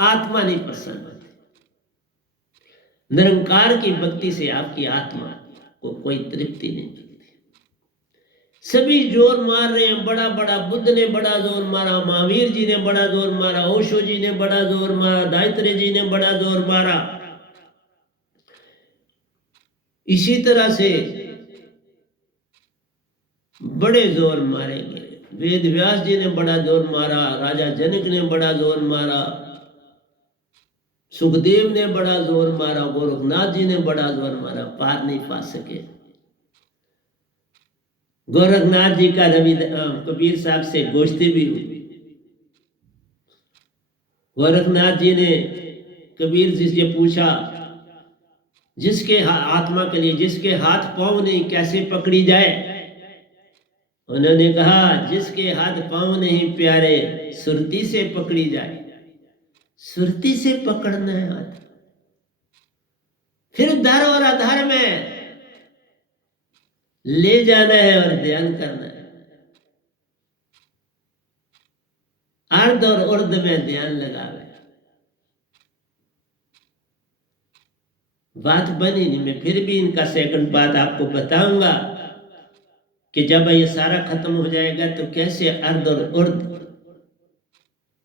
आत्मा नहीं प्रसन्न होती। निरंकार की भक्ति से आपकी आत्मा को कोई तृप्ति नहीं मिलती। सभी जोर मार रहे हैं, बड़ा बड़ा, बुद्ध ने बड़ा जोर मारा, महावीर जी ने बड़ा जोर मारा, ओशो जी ने बड़ा जोर मारा, दायित्रे जी ने बड़ा जोर मारा। इसी तरह से बड़े जोर मारेंगे। वेद व्यास जी ने बड़ा जोर मारा, राजा जनक ने बड़ा जोर मारा, सुखदेव ने बड़ा जोर मारा, गोरखनाथ जी ने बड़ा जोर मारा, पार नहीं पा सके। गोरखनाथ जी का कबीर साहब से गोष्ठी भी हुई। गोरखनाथ जी ने कबीर जी से पूछा, जिसके आत्मा के लिए जिसके हाथ पांव नहीं कैसे पकड़ी जाए? उन्होंने कहा, जिसके हाथ पांव नहीं प्यारे सुरती से पकड़ी जाए। सुरती से पकड़ना है हाथ, फिर धर और अधर में ले जाना है और ध्यान करना है। अर्ध और उर्ध में ध्यान लगावे। बात बनी नहीं, मैं फिर भी इनका सेकंड बात आपको बताऊंगा कि जब ये सारा खत्म हो जाएगा तो कैसे अर्ध और उर्ध।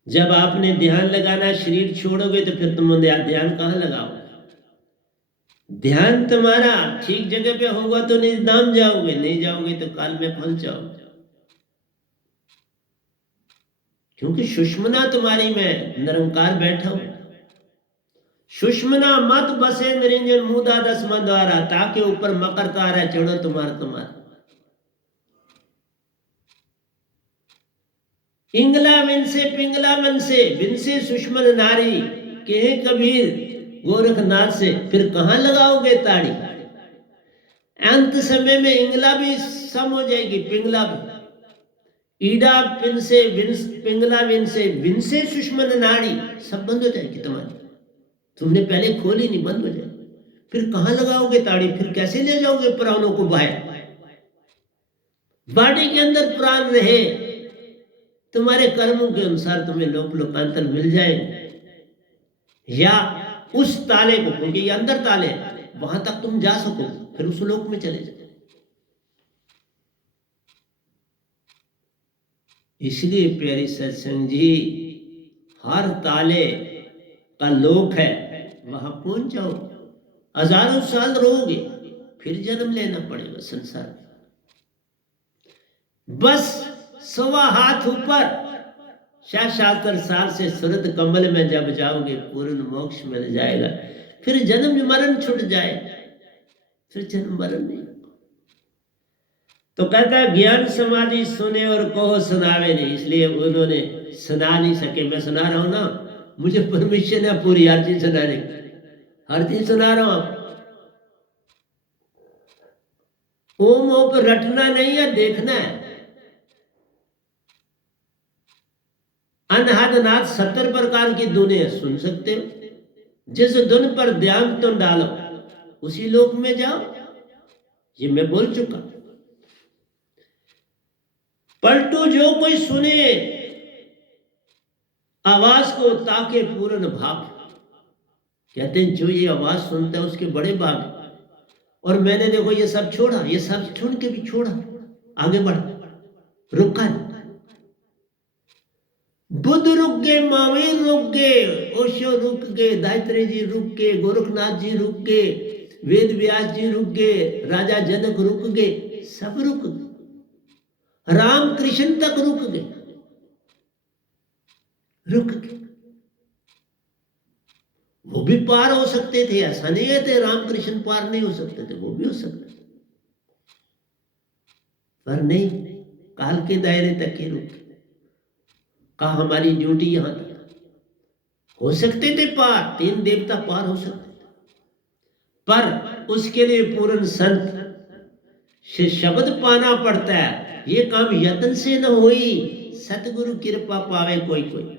जब आपने ध्यान लगाना शरीर छोड़ोगे तो फिर तुम ध्यान कहाँ लगाओगे? ध्यान तुम्हारा ठीक जगह पे होगा तो निदान जाओगे, नहीं जाओगे तो काल में फंस जाओगे। क्योंकि सुषमना तुम्हारी में निरंकार बैठा हो। सुषमना मत बसे निरंजन मुदा दसमा द्वारा, ताके ऊपर मकर तारा चढ़ो तुम्हारा। इंगला विनसे पिंगला मन से विनसे सुषमन नारी, कहे कबीर गोरखनाथ से, फिर कहां लगाओगे ताड़ी? अंत समय में इंगला भी सम हो जाएगी, पिंगला भी। ईडा पिन से पिंगला विन से विनसे सुषमन नाड़ी, सब बंद हो जाएगी तुम्हारी। तुमने पहले खोली नहीं, बंद हो जाएगी। फिर कहां लगाओगे ताड़ी? फिर कैसे ले जाओगे प्राणों को बाहर? बॉडी के अंदर प्राण रहे, तुम्हारे कर्मों के अनुसार तुम्हें लोक लोकांतर मिल जाएंगे, या उस ताले को, क्योंकि ये अंदर ताले वहां तक तुम जा सको, फिर उस लोक में चले जाओ। इसलिए प्यारी सत्संग जी, हर ताले का लोक है, वहां पहुंच जाओ। हजारों साल रहोगे, फिर जन्म लेना पड़ेगा संसार में। बस 1.25 हाथ ऊपर 6 साल से सुरत कमल में जब जाओगे पूर्ण मोक्ष मिल जाएगा। फिर जन्म मरण छूट जाए, फिर जन्म मरण नहीं। तो कहता ज्ञान समाधि सुने और कहो सुनावे नहीं, इसलिए उन्होंने सुना नहीं सके। मैं सुना रहा हूं ना, मुझे परमिशन है पूरी हर चीज सुनाने, हर चीज सुना रहा हूं। ओम ओप रटना नहीं है, देखना है। अनहद नाथ 70 प्रकार की धुनें सुन सकते हो। जिस धुन पर ध्यान तो डालो उसी लोक में जाओ, ये मैं बोल चुका। पलटू जो कोई सुने आवाज को ताके पूर्ण भाग। कहते हैं जो ये आवाज सुनता है उसके बड़े भाग। और मैंने देखो ये सब छोड़ा, ये सब छोड़ के भी छोड़ा, आगे बढ़, रुका है। बुद्ध रुक गए, महावीर रुक गए, ओशो रुक गए, दायित्रे जी रुक गए, गोरखनाथ जी रुक गए, वेद व्यास जी रुक गए, राजा जनक रुक गए, सब रुक गए। राम कृष्ण तक रुक गए, रुक गए। वो भी पार हो सकते थे, ऐसा नहीं है थे राम कृष्ण पार नहीं हो सकते थे, वो भी हो सकते थे, पर नहीं, काल के दायरे तक ही रुक। कहा हमारी ड्यूटी यहां तक। हो सकते थे पार, 3 देवता पार हो सकते थे, पर उसके लिए पूर्ण संत से शब्द पाना पड़ता है। ये काम यत्न से न होई, सतगुरु कृपा पावे कोई कोई।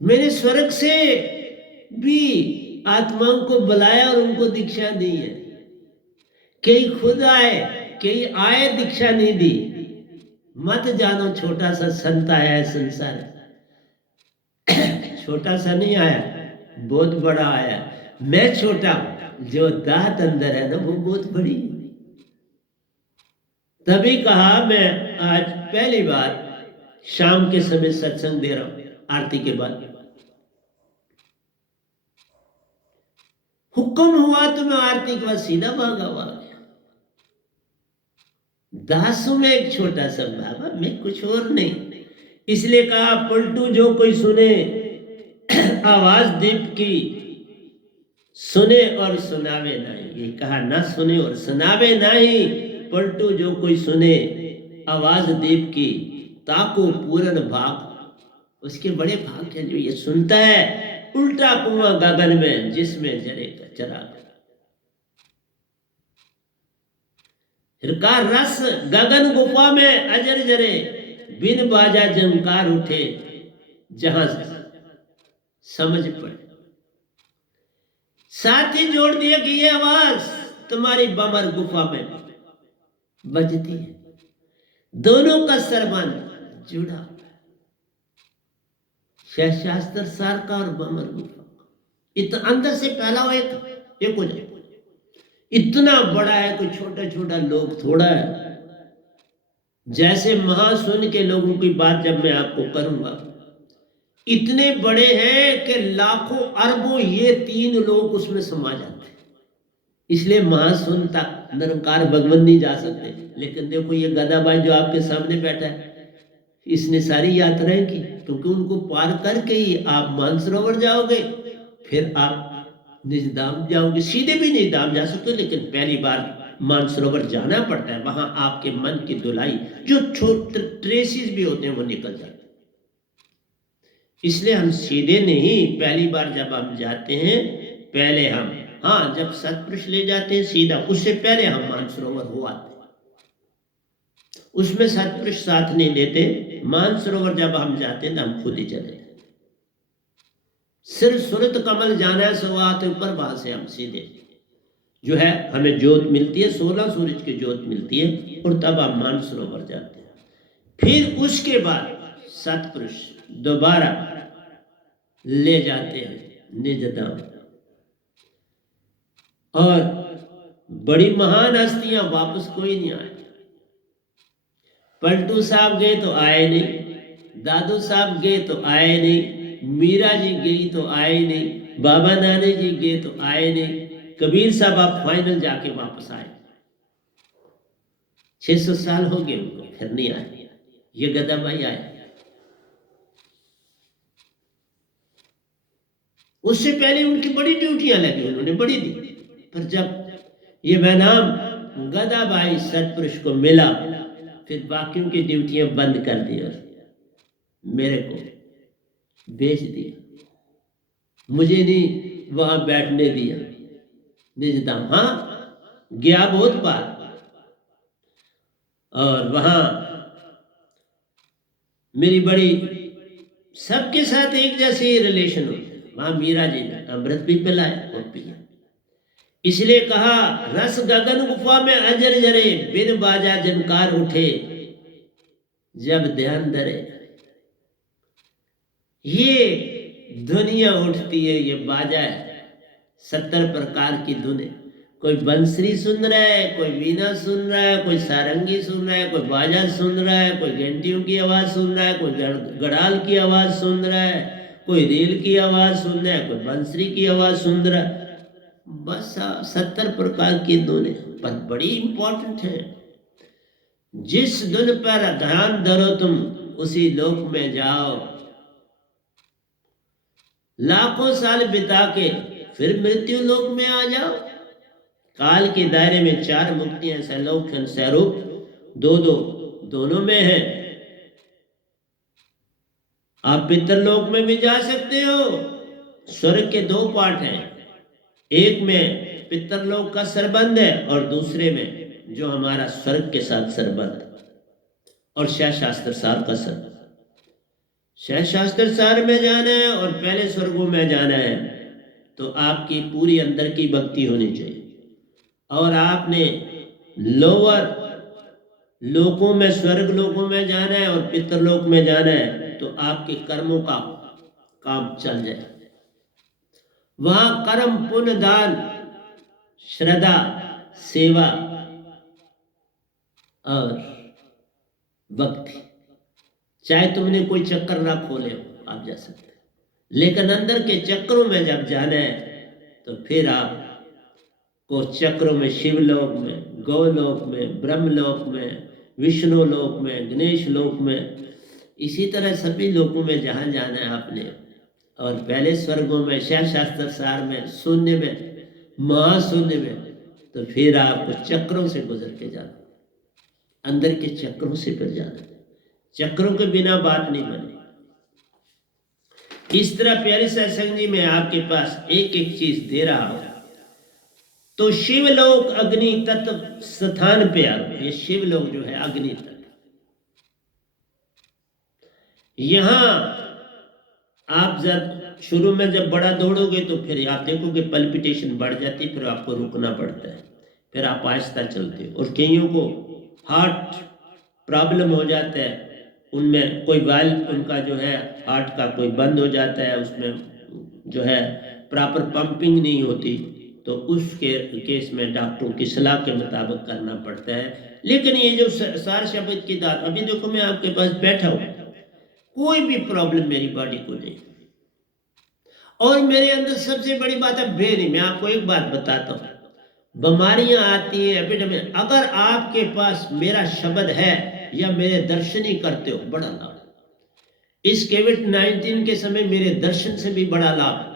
मैंने स्वर्ग से भी आत्माओं को बुलाया और उनको दीक्षा दी है। कई खुद आए, कई आए, दीक्षा नहीं दी। मत जानो छोटा सा संत आया है संसार। छोटा सा नहीं आया, बहुत बड़ा आया। मैं छोटा, जो दात अंदर है ना वो बहुत बड़ी। तभी कहा मैं आज पहली बार शाम के समय सत्संग दे रहा हूं, आरती के बाद। हुक्म हुआ तो मैं आरती के बाद सीधा भागा हुआ। दासों में एक छोटा सा बाबा, मैं कुछ और नहीं। इसलिए कहा पलटू जो कोई सुने आवाज दीप की, सुने और सुनावे नहीं। ये कहा ना सुने और सुनावे नहीं। पलटू जो कोई सुने आवाज दीप की, ताको पूरन भाग। उसके बड़े भाग हैं जो ये सुनता है। उल्टा कुआं गगन में, जिसमें जरेगा चराग। फिर का रस गगन गुफा में अजर जरे, बिन बाजा जंकार उठे, जहां समझ पड़े। साथ ही जोड़ दिया कि ये आवाज तुम्हारी बमर गुफा में बजती है। दोनों का सरबंध जुड़ा, शास्त्र सार का और बमर गुफा का। अंदर से फैला हुआ एक हो जाए। इतना बड़ा है, कोई छोटा छोटा लोग थोड़ा है। जैसे महासुन के लोगों की बात जब मैं आपको करूंगा, इतने बड़े हैं कि लाखों अरबों ये 3 लोग उसमें समा जाते हैं। इसलिए महासुन तक निरंकार भगवान नहीं जा सकते। लेकिन देखो ये गदाबाई जो आपके सामने बैठा है, इसने सारी यात्राएं की, क्योंकि उनको पार करके ही आप मानसरोवर जाओगे, फिर आप निजधाम जाओगे। सीधे भी निजधाम जा सकते हो, लेकिन पहली बार मानसरोवर जाना पड़ता है। वहां आपके मन की धुलाई, जो छोटे ट्रेसिस भी होते हैं, वो निकल जाते हैं। इसलिए हम सीधे नहीं, पहली बार जब हम जाते हैं, पहले हम, हाँ, जब सतपुरुष ले जाते हैं सीधा, उससे पहले हम मानसरोवर हो आते हैं। उसमें सतपुरुष साथ नहीं देते। मानसरोवर जब हम जाते हैं तो हम खुद ही चले। सिर्फ सुरत कमल जाना है, सवात ऊपर, वहां से हम सीधे जो है हमें जोत मिलती है, 16 सूरज की जोत मिलती है, और तब हम मानसरोवर जाते हैं। फिर उसके बाद सतपुरुष दोबारा ले जाते हैं निजधाम। और बड़ी महान हस्तियां वापस कोई नहीं आए। पलटू साहब गए तो आए नहीं, दादू साहब गए तो आए नहीं, मीरा जी गई तो आए नहीं, बाबा नानी जी गए तो आए नहीं, कबीर साहब आप फाइनल जाके वापस आए। 600 साल हो गए उनको, फिर नहीं आए। ये गदाबाई आए। उससे पहले उनकी बड़ी ड्यूटियां लगी, उन्होंने बड़ी दी। पर जब ये नाम गदाबाई सतपुरुष को मिला, फिर बाकियों की ड्यूटियां बंद कर दी और मेरे को भेज दिया। मुझे नहीं वहां बैठने दिया निजधाम। हाँ, गया बहुत बार, और वहां मेरी बड़ी सबके साथ एक जैसे ही रिलेशन हो। वहां मीरा जी ने अमृत भी पिलाया और पिया। इसलिए कहा रस गगन गुफा में अजर जरे, बिन बाजा जनकार उठे, जब ध्यान धरे। ये दुनिया उठती है, ये बाजा है। 70 प्रकार की धुनें। कोई बंसरी सुन रहा है, कोई वीणा सुन रहा है, कोई सारंगी सुन रहा है, कोई बाजा सुन रहा है, कोई घंटियों की आवाज सुन रहा है, कोई गड़ाल की आवाज सुन रहा है, कोई रेल की आवाज सुन रहा है, कोई बंसरी की आवाज सुन रहा है। बस 70 प्रकार की धुनें, पर बड़ी इंपॉर्टेंट है। जिस धुन पर ध्यान धरो तुम, उसी लोक में जाओ। लाखों साल बिता के फिर मृत्यु लोक में आ जाओ। काल के दायरे में 4 मुक्तियां, सैलोक सैरूप, दोनों में है। आप पितरलोक में भी जा सकते हो। स्वर्ग के 2 पार्ट हैं। एक में पितरलोक का संबंध है और दूसरे में जो हमारा स्वर्ग के साथ संबंध और शह शास्त्र सार का संबंध। शह शास्त्र सार में जाना है और पहले स्वर्गों में जाना है तो आपकी पूरी अंदर की भक्ति होनी चाहिए। और आपने लोअर लोकों में, स्वर्ग लोकों में जाना है और पितरलोक में जाना है तो आपके कर्मों का काम चल जाए। वहां कर्म, पुण्य, दान, श्रद्धा, सेवा और भक्ति, चाहे तुमने कोई चक्कर ना खोले हो आप जा सकते, लेकिन अंदर के चक्रों में जब जाना है तो फिर आप को चक्रों में, शिवलोक में, गौलोक में, ब्रह्मलोक में, विष्णु लोक में, गणेश लोक में, इसी तरह सभी लोकों में जहाँ जाना है आपने। और पहले स्वर्गों में, शह शास्त्र सार में, शून्य में, महाशून्य में, तो फिर आपको चक्रों से गुजर के जाना, अंदर के चक्रों से फिर जाना। चक्रों के बिना बात नहीं बनी। इस तरह प्यारे सत्संग जी में आपके पास एक एक चीज दे रहा हूं। तो शिवलोक अग्नि तत्व स्थान पे आओ। ये शिवलोक जो है अग्नि तत्व, यहां आप जब शुरू में जब बड़ा दौड़ोगे तो फिर आप देखोगे पल्पिटेशन बढ़ जाती है, फिर आपको रुकना पड़ता है, फिर आप आहिस्ता चलते हो। और कईयों को हार्ट प्रॉब्लम हो जाता है, उनमें कोई वाल्व उनका जो है हार्ट का कोई बंद हो जाता है, उसमें जो है प्रॉपर पंपिंग नहीं होती, तो उस केस में डॉक्टरों की सलाह के मुताबिक करना पड़ता है। लेकिन ये जो सार शब्द की दात, अभी देखो मैं आपके पास बैठा हूं, कोई भी प्रॉब्लम मेरी बॉडी को नहीं, और मेरे अंदर सबसे बड़ी बात है भय नहीं। मैं आपको एक बात बताता हूं, बीमारियां आती हैं, एपिडेमिक, अगर आपके पास मेरा शब्द है या मेरे दर्शन ही करते हो, बड़ा लाभ। इस कोविड-19 के समय मेरे दर्शन से भी बड़ा लाभ।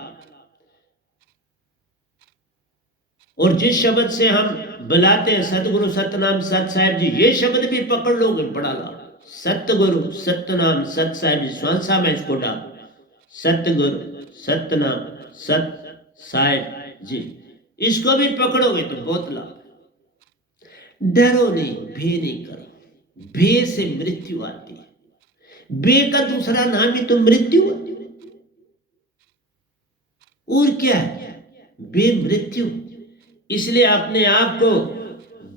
और जिस शब्द से हम बुलाते हैं सतगुरु, सतनाम, सत साहिब जी, ये शब्द भी पकड़ लोगे, बड़ा लाभ। सतगुरु, सतनाम, सत साहिब जी, स्वांसा में इसको डाल, सतगुरु, सतनाम, सत साहिब जी, इसको भी पकड़ोगे तो बहुत लाभ। डरो नहीं, भय नहीं करो। भय से मृत्यु आती है, भय का दूसरा नाम ही तो मृत्यु है। और क्या है? भय मृत्यु। इसलिए अपने आप को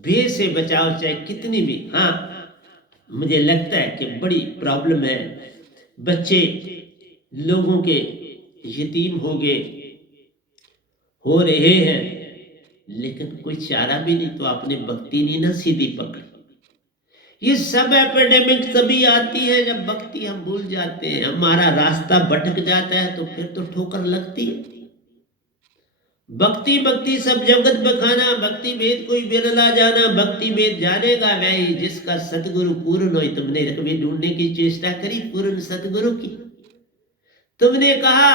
भय से बचाओ, चाहे कितनी भी। हाँ, मुझे लगता है कि बड़ी प्रॉब्लम है, बच्चे लोगों के यतीम हो रहे हैं, लेकिन कोई चारा भी नहीं, तो आपने भक्ति नहीं ना सीधी पकड़ी। ये सब एपिडेमिक तभी आती है जब भक्ति हम भूल जाते हैं, हमारा रास्ता भटक जाता है, तो फिर तो ठोकर लगती है। भक्ति भक्ति सब जगत बखाना, भक्ति भेद कोई बिरला जाना, भक्ति भेद जानेगा वही जिसका सतगुरु पूर्ण हो। तुमने कभी ढूंढने की चेष्टा करी पूर्ण सतगुरु की? तुमने कहा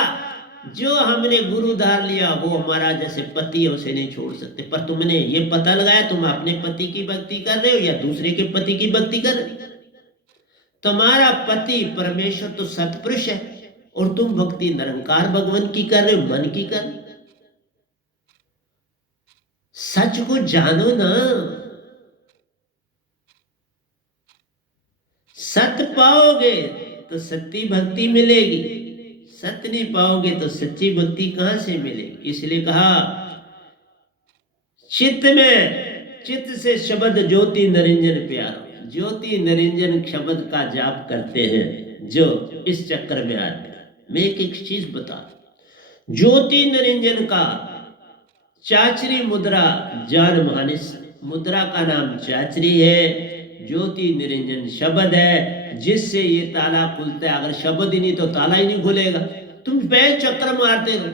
जो हमने गुरु धार लिया वो हमारा जैसे पति है, उसे नहीं छोड़ सकते, पर तुमने ये पता लगाया तुम अपने पति की भक्ति कर रहे हो या दूसरे के पति की भक्ति कर रहे हो? तुम्हारा पति परमेश्वर तो सतपुरुष है और तुम भक्ति निरंकार भगवान की कर रहे हो, मन की कर रहे हो। सच को जानो ना, सत्य पाओगे तो सच्ची भक्ति मिलेगी, सत्य नहीं पाओगे तो सच्ची भक्ति कहां से मिलेगी। इसलिए कहा चित्त से शब्द ज्योति निरंजन प्यारो। ज्योति निरंजन शब्द का जाप करते हैं जो इस चक्कर में आते हैं। मैं एक चीज बता, ज्योति निरंजन का चाचरी मुद्रा जान मानिस, मुद्रा का नाम चाचरी है, ज्योति निरंजन शब्द है जिससे ये ताला खुलता है। अगर शब्द ही नहीं तो ताला ही नहीं खुलेगा। तुम बैल चक्कर मारते रहो।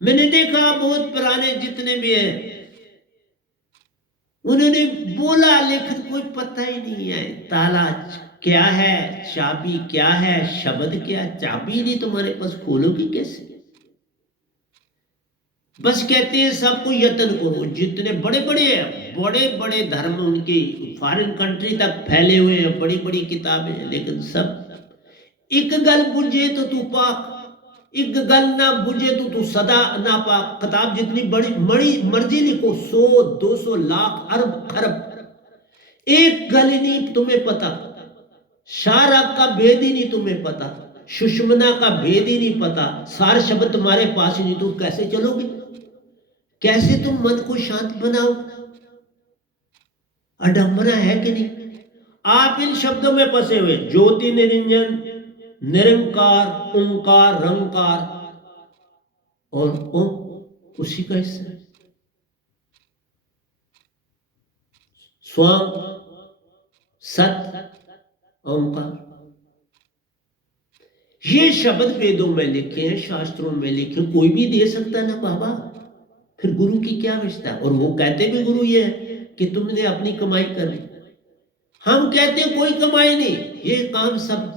मैंने देखा बहुत पुराने जितने भी हैं, उन्होंने बोला लेकिन कोई पता ही नहीं है ताला क्या है, चाबी क्या है, शब्द क्या है। चाबी नहीं तुम्हारे पास, खोलोगी कैसे? बस कहते हैं सबको यत्न करो। जितने बड़े बड़े धर्म उनकी फॉरेन कंट्री तक फैले हुए हैं, बड़ी बड़ी किताबें हैं, लेकिन सब एक गल बुझे तो तू पाक, एक गल ना बुझे तो तू सदा ना पा। किताब जितनी बड़ी बड़ी मर्जी लिखो, 100 200 लाख अरब खरब, एक गल ही नहीं तुम्हें पता। शाराब का भेद ही नहीं तुम्हें पता, सुषमना का भेद ही नहीं पता, सार शब्द तुम्हारे पास ही नहीं, तुम कैसे चलोगे? कैसे तुम मन को शांत बनाओ? अडम्बना है कि नहीं? आप इन शब्दों में फंसे हुए, ज्योति निरंजन, निरंकार, ओंकार, रंकार और ओम उसी का हिस्सा है। स्वम, सत, ओंकार, ये शब्द वेदों में लिखे हैं, शास्त्रों में लिखे, कोई भी दे सकता है ना बाबा, फिर गुरु की क्या आवश्यकता? और वो कहते भी गुरु ये है कि तुमने अपनी कमाई कर ली। हम कहते हैं कोई कमाई नहीं, ये काम सब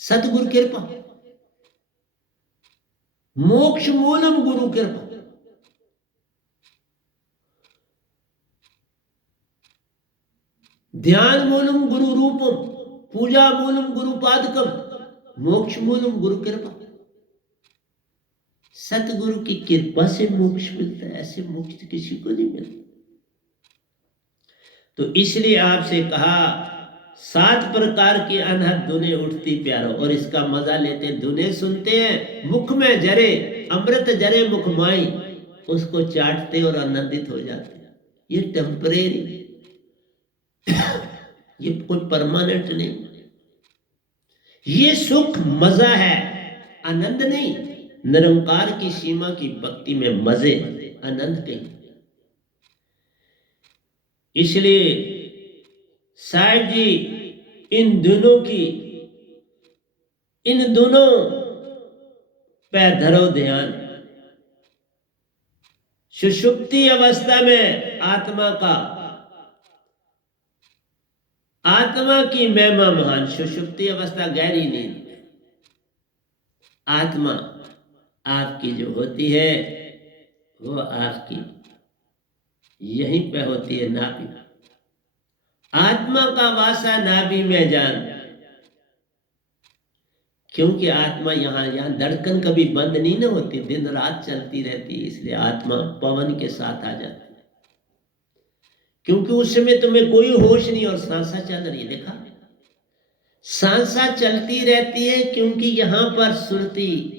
सतगुरु कृपा, मोक्ष मूलम गुरु कृपा। ध्यान मूलम गुरु रूपम, पूजा मूलम गुरु पादकम, मोक्ष मूलम गुरु कृपा। सतगुरु की कृपा से मोक्ष मिलता है, ऐसे मोक्ष किसी को नहीं मिलता। तो इसलिए आपसे कहा 7 प्रकार की अनहद धुनें उठती प्यारो, और इसका मजा लेते, धुनें सुनते हैं, मुख में जरे अमृत जरे मुख माई, उसको चाटते और आनंदित हो जाते। ये टेम्परेरी, ये कोई परमानेंट नहीं। ये सुख मजा है, आनंद नहीं। निरंकार की सीमा की भक्ति में मजे, आनंद कहीं। इसलिए साहिब जी इन दोनों पे धरो ध्यान। सुषुप्ति अवस्था में आत्मा की महिमा महान। सुषुप्ति अवस्था गहरी नींद, आत्मा आपकी जो होती है वो आपकी यहीं पे होती है, नाभि। आत्मा का वासा नाभि में जान, क्योंकि आत्मा यहाँ धड़कन कभी बंद नहीं ना होती, दिन रात चलती रहती, इसलिए आत्मा पवन के साथ आ जाती है। क्योंकि उस समय तुम्हें कोई होश नहीं और सांसा चल रही है। देखा, सांसा चलती रहती है क्योंकि यहां पर सुरती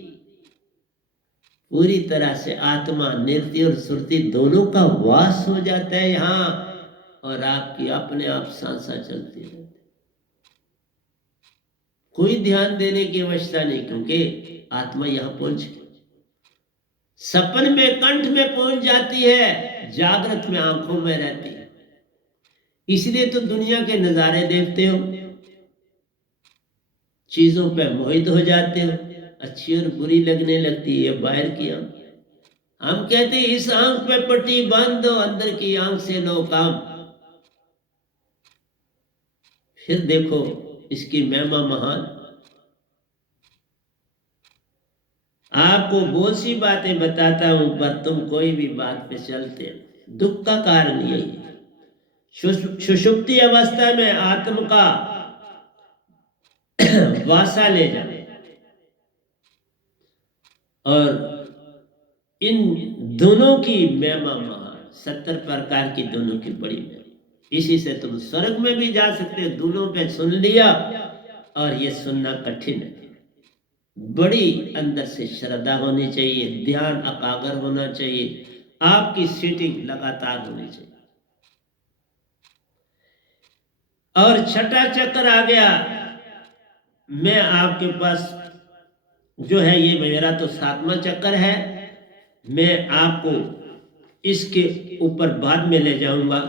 पूरी तरह से, आत्मा नृत्य और सुरती दोनों का वास हो जाता है यहां, और आपकी अपने आप सांसा चलती रहती। कोई ध्यान देने की आवश्यकता नहीं, क्योंकि आत्मा यहां पहुंच गई। सपन में कंठ में पहुंच जाती है, जागृत में आंखों में रहती है। इसलिए तो दुनिया के नजारे देखते हो, चीजों पे मोहित हो जाते हो, अच्छी और बुरी लगने लगती है बाहर की आंख। हम कहते हैं इस आंख पे पट्टी बांध दो, अंदर की आंख से लो काम। फिर देखो इसकी महिमा महान। आपको बहुत सी बातें बताता हूं, पर तुम कोई भी बात पे चलते। दुख का कारण यही है। सुषुप्ति अवस्था में आत्म का वासा ले जाए, और इन दोनों की महिमा महान। 70 प्रकार की दोनों की बड़ी महिमा। इसी से तुम स्वर्ग में भी जा सकते हो। दोनों पे सुन लिया, और ये सुनना कठिन है। बड़ी अंदर से श्रद्धा होनी चाहिए, ध्यान एकाग्र होना चाहिए, आपकी सीटिंग लगातार होनी चाहिए। और छठा चक्र आ गया। मैं आपके पास जो है, ये मेरा तो 7वां चक्र है, मैं आपको इसके ऊपर बाद में ले जाऊंगा।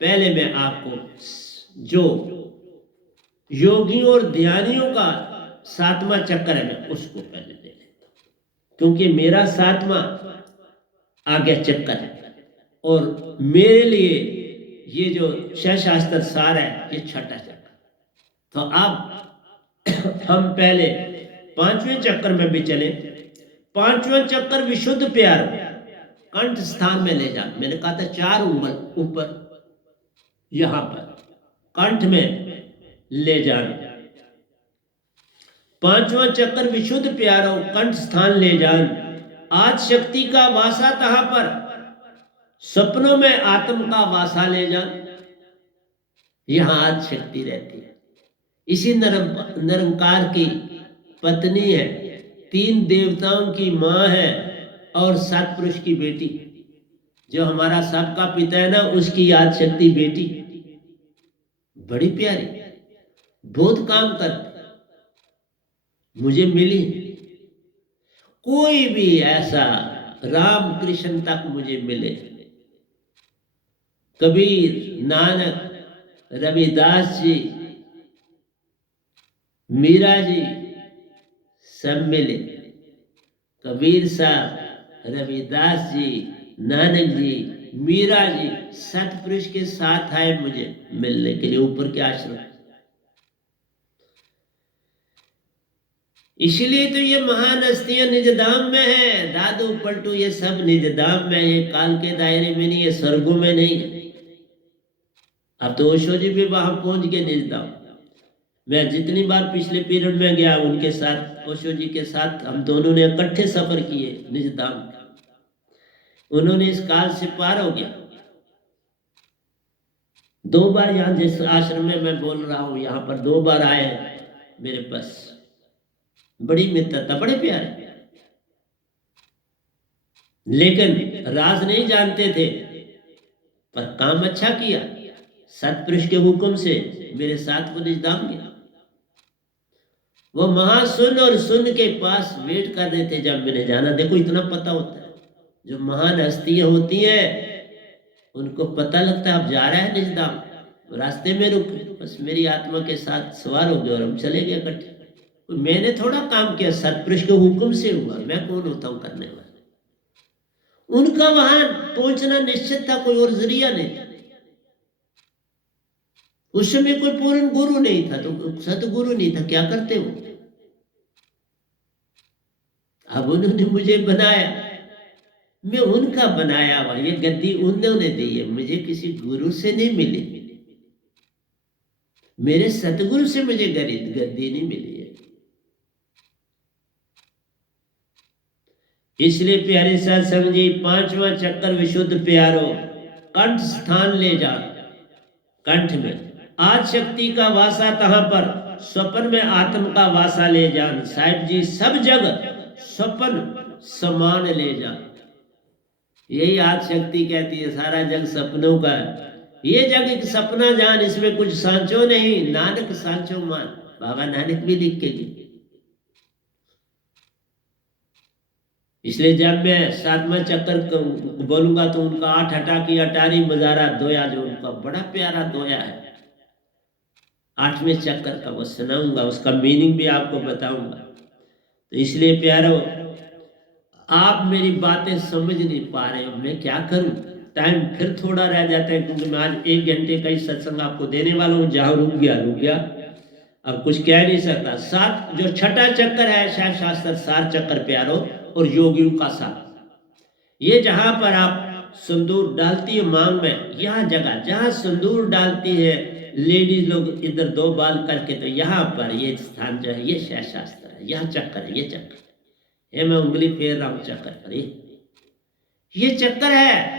पहले मैं आपको जो योगियों और ध्यानियों का 7वां चक्र है, मैं उसको पहले ले लेता हूं, क्योंकि मेरा 7वां आगे चक्कर है, और मेरे लिए ये जो 6 शास्त्र सार है, ये छठा चक्कर। तो अब हम पहले 5वें चक्र में भी चले। 5वां चक्र विशुद्ध प्यार, कंठ स्थान में ले जा। मैंने कहा था 4 उंगल ऊपर, यहां पर कंठ में ले जाना। पांचवा चक्कर विशुद्ध प्यारो कंठ स्थान ले जान। आज शक्ति का वासा तहां पर, सपनों में आत्म का वासा ले जान। यहां आज शक्ति रहती है। इसी निरंकार की पत्नी है, 3 देवताओं की मां है और 7 पुरुष की बेटी। जो हमारा सबका पिता है ना, उसकी याद शक्ति बेटी बड़ी प्यारी, बहुत काम करती, मुझे मिली। कोई भी ऐसा राम कृष्ण तक मुझे मिले, कबीर, नानक, रविदास जी, मीरा जी, सब मिले। कबीर साहब, रविदास जी, नानक जी, मीरा जी, सतपुरुष के साथ आए मुझे मिलने के लिए ऊपर के आश्रम। इसलिए तो ये महान हस्तियां निजधाम में है। दादू पलटू ये सब निजधाम में, ये काल के दायरे में नहीं है, स्वर्गों में नहीं है। अब तो ओशो जी भी वहां पहुंच गए निजधाम। मैं जितनी बार पिछले पीरियड में गया उनके साथ, ओशो जी के साथ हम दोनों ने इकट्ठे सफर किए निजधाम। उन्होंने इस काल से पार हो गया। 2 बार यहाँ जिस आश्रम में मैं बोल रहा हूँ, यहाँ पर 2 बार आए मेरे पास। बड़ी मित्रता, बड़े प्यारे, लेकिन राज नहीं जानते थे, पर काम अच्छा किया। सतपुरुष के हुक्म से मेरे साथ वो निजधाम गया। वो महासुन और सुन के पास वेट कर रहे थे जब मैंने जाना। देखो इतना पता होता है, जो महान हस्तियां होती हैं उनको पता लगता है अब जा रहा है निजधाम। रास्ते में रुक, बस मेरी आत्मा के साथ सवार हो गए और हम चले गए इकट्ठे। मैंने थोड़ा काम किया, सतपुरुष के हुक्म से हुआ। मैं कौन होता हूं करने वाला? उनका वहां पहुंचना निश्चित था, कोई और जरिया नहीं था। उस समय कोई पूर्ण गुरु नहीं था, तो सतगुरु नहीं था, क्या करते हो? अब उन्होंने मुझे बनाया, मैं उनका बनाया हुआ। ये गद्दी उन्होंने दी है, मुझे किसी गुरु से नहीं मिली। मेरे सतगुरु से मुझे गद्दी नहीं मिली है। इसलिए प्यारे सत्संग जी, 5वां चक्कर विशुद्ध प्यारो कंठ स्थान ले जा। कंठ में आज शक्ति का वासा तहां पर, स्वप्न में आत्म का वासा ले जान। साहिब जी, सब जग स्वप्न समान ले जा। यही आज शक्ति कहती है, सारा जग सपनों का है। ये जग एक सपना जान, इसमें कुछ सांचो नहीं, नानक सांचो मान। बाबा नानक भी लिख के गए। इसलिए जब मैं 7वां चक्कर बोलूंगा तो उनका 8 हटा की अटारी मजारा दोया, जो उनका बड़ा प्यारा दोया है, 8वें चक्कर का वो सुनाऊंगा, उसका मीनिंग भी आपको बताऊंगा। तो इसलिए प्यारो, आप मेरी बातें समझ नहीं पा रहे हो, मैं क्या करूं? टाइम फिर थोड़ा रह जाता है, क्योंकि मैं आज 1 घंटे का ही सत्संग आपको देने वाला हूं। जहां रुक गया, अब कुछ कह नहीं सकता। 7 जो छठा चक्कर है, शायद शास्त्र सार चक्कर प्यारो और योगियों का साथ, ये जहां पर आप सिंदूर डालती है मांग में, यह जगह जहां सिंदूर डालती है लेडीज लोग इधर 2 बाल करके, तो यहाँ पर ये स्थान जो है, ये शास्त्र है, यह चक्कर है, ये चक्कर ये मैं उंगली फेर रहा हूं चक्कर पर, ये चक्कर है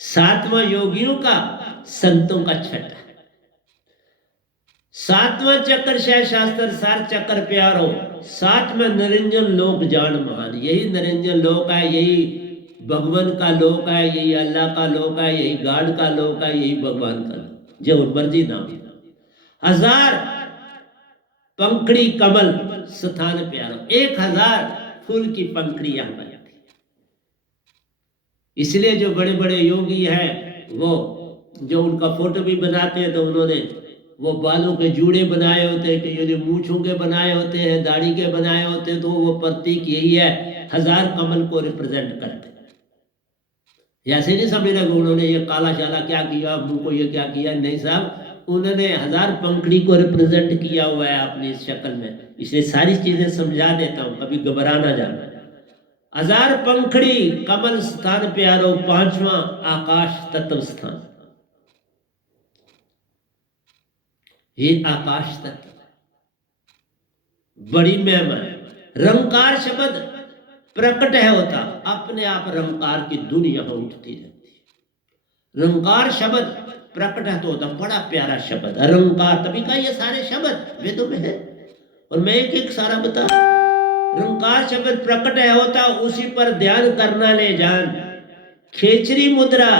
7वां योगियों का, संतों का छठा। 7वां चक्कर शायद शास्त्र सार चक्कर प्यारो, 7 में निरंजन लोक जान महान। यही निरंजन लोक है, यही भगवान का लोक है, यही अल्लाह का लोक है, यही गॉड का लोक है, यही भगवान का लोक, जो मर्जी नाम। 1000 पंखड़ी कमल स्थान प्यारो, 1000 फूल की पंखड़ी यहां पर। इसलिए जो बड़े बड़े योगी हैं, वो जो उनका फोटो भी बनाते हैं, तो उन्होंने वो बालों के जूड़े बनाए होते हैं, कि ये जो मूछों के बनाए होते हैं, दाढ़ी के बनाए होते हैं, तो वो प्रतीक यही है, 1000 कमल को रिप्रेजेंट करते हैं। ऐसे नहीं समझना कि उन्होंने ये काला शाला क्या किया, मुंह को ये क्या किया, नहीं साहब, उन्होंने 1000 पंखड़ी को रिप्रेजेंट किया हुआ है अपनी इस शक्ल में। इसलिए सारी चीजें समझा देता हूं, कभी घबरा ना जाना। 1000 पंखड़ी कमल स्थान प्यारो, 5वां आकाश तत्व स्थान। ये आकाश तत्व, बड़ी महिमा है। रंकार शब्द प्रकट है होता, अपने आप रंकार की धुन यहाँ उठती रहती है। रंकार शब्द प्रकट है तो होता, बड़ा प्यारा शब्द रंकार, तभी का ये सारे शब्द वेदों में है और मैं एक एक सारा बता। रंकार शब्द प्रकट है होता, उसी पर ध्यान करना ले जान। खेचरी मुद्रा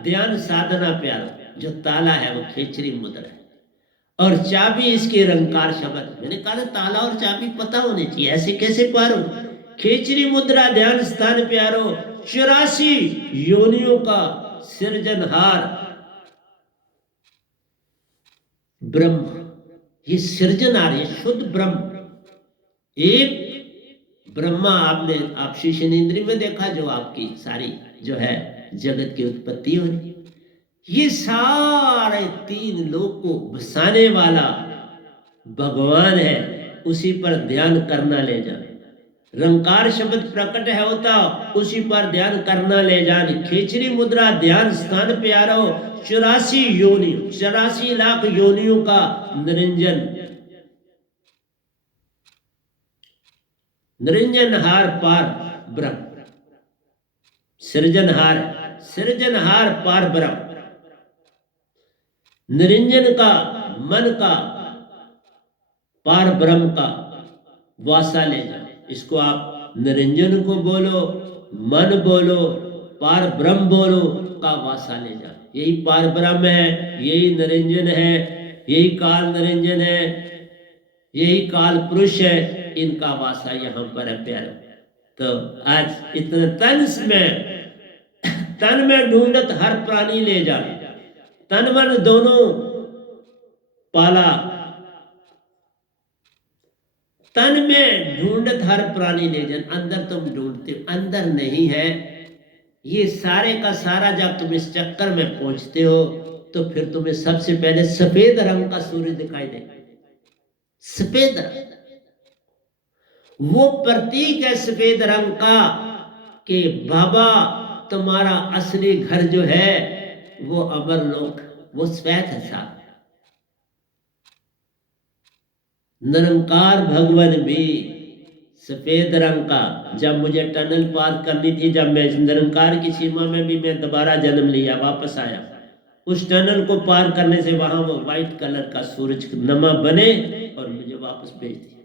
ध्यान साधना प्यारा, जो ताला है वो खेचरी मुद्रा है और चाबी इसके रंकार शब्द। मैंने कहा ताला और चाबी पता होनी चाहिए, ऐसे कैसे पारो। खेचरी मुद्रा ध्यान स्थान प्यारो, 84 योनियों का सृजनहार ब्रह्म। ये सृजनहार, ये शुद्ध ब्रह्म। एक ब्रह्मा आपने आप शीशनेन्द्री में देखा, जो आपकी सारी जो है जगत की उत्पत्ति हो रही, ये सारे 3 लोक को बसाने वाला भगवान है, उसी पर ध्यान करना ले जान। रंकार शब्द प्रकट है होता, उसी पर ध्यान करना ले जान। खेचरी मुद्रा ध्यान स्थान प्यारो, 84 योनि 84 लाख योनियों का निरंजन, निरंजनहार पार ब्रह्म। सृजनहार, सृजनहार पार ब्रह्म। निरंजन का, मन का, पार ब्रह्म का वासा ले जाए। इसको आप निरंजन को बोलो, मन बोलो, पार ब्रह्म बोलो, का वासा ले जाए। यही पार ब्रह्म है, यही निरंजन है, यही काल निरंजन है, यही काल पुरुष है, इनका वासा यहाँ पर है प्यारा। तो आज इतने तन में ढूंढत हर प्राणी ले जा, तन मन दोनों पाला, तन में ढूंढत हर प्राणी ले जा। अंदर तुम ढूंढते हो, अंदर नहीं है। ये सारे का सारा जब तुम इस चक्कर में पहुंचते हो तो फिर तुम्हें सबसे पहले सफेद रंग का सूर्य दिखाई देगा। सफेद रंग वो प्रतीक है सफेद रंग का कि बाबा तुम्हारा असली घर जो है वो अमर लोक, वो श्वेत है साहब। निरंकार भगवान भी सफेद रंग का। जब मुझे टनल पार करनी थी, जब मैं निरंकार की सीमा में भी मैं दोबारा जन्म लिया, वापस आया, उस टनल को पार करने से वहां वो व्हाइट कलर का सूरज नमा बने और मुझे वापस भेज दिया।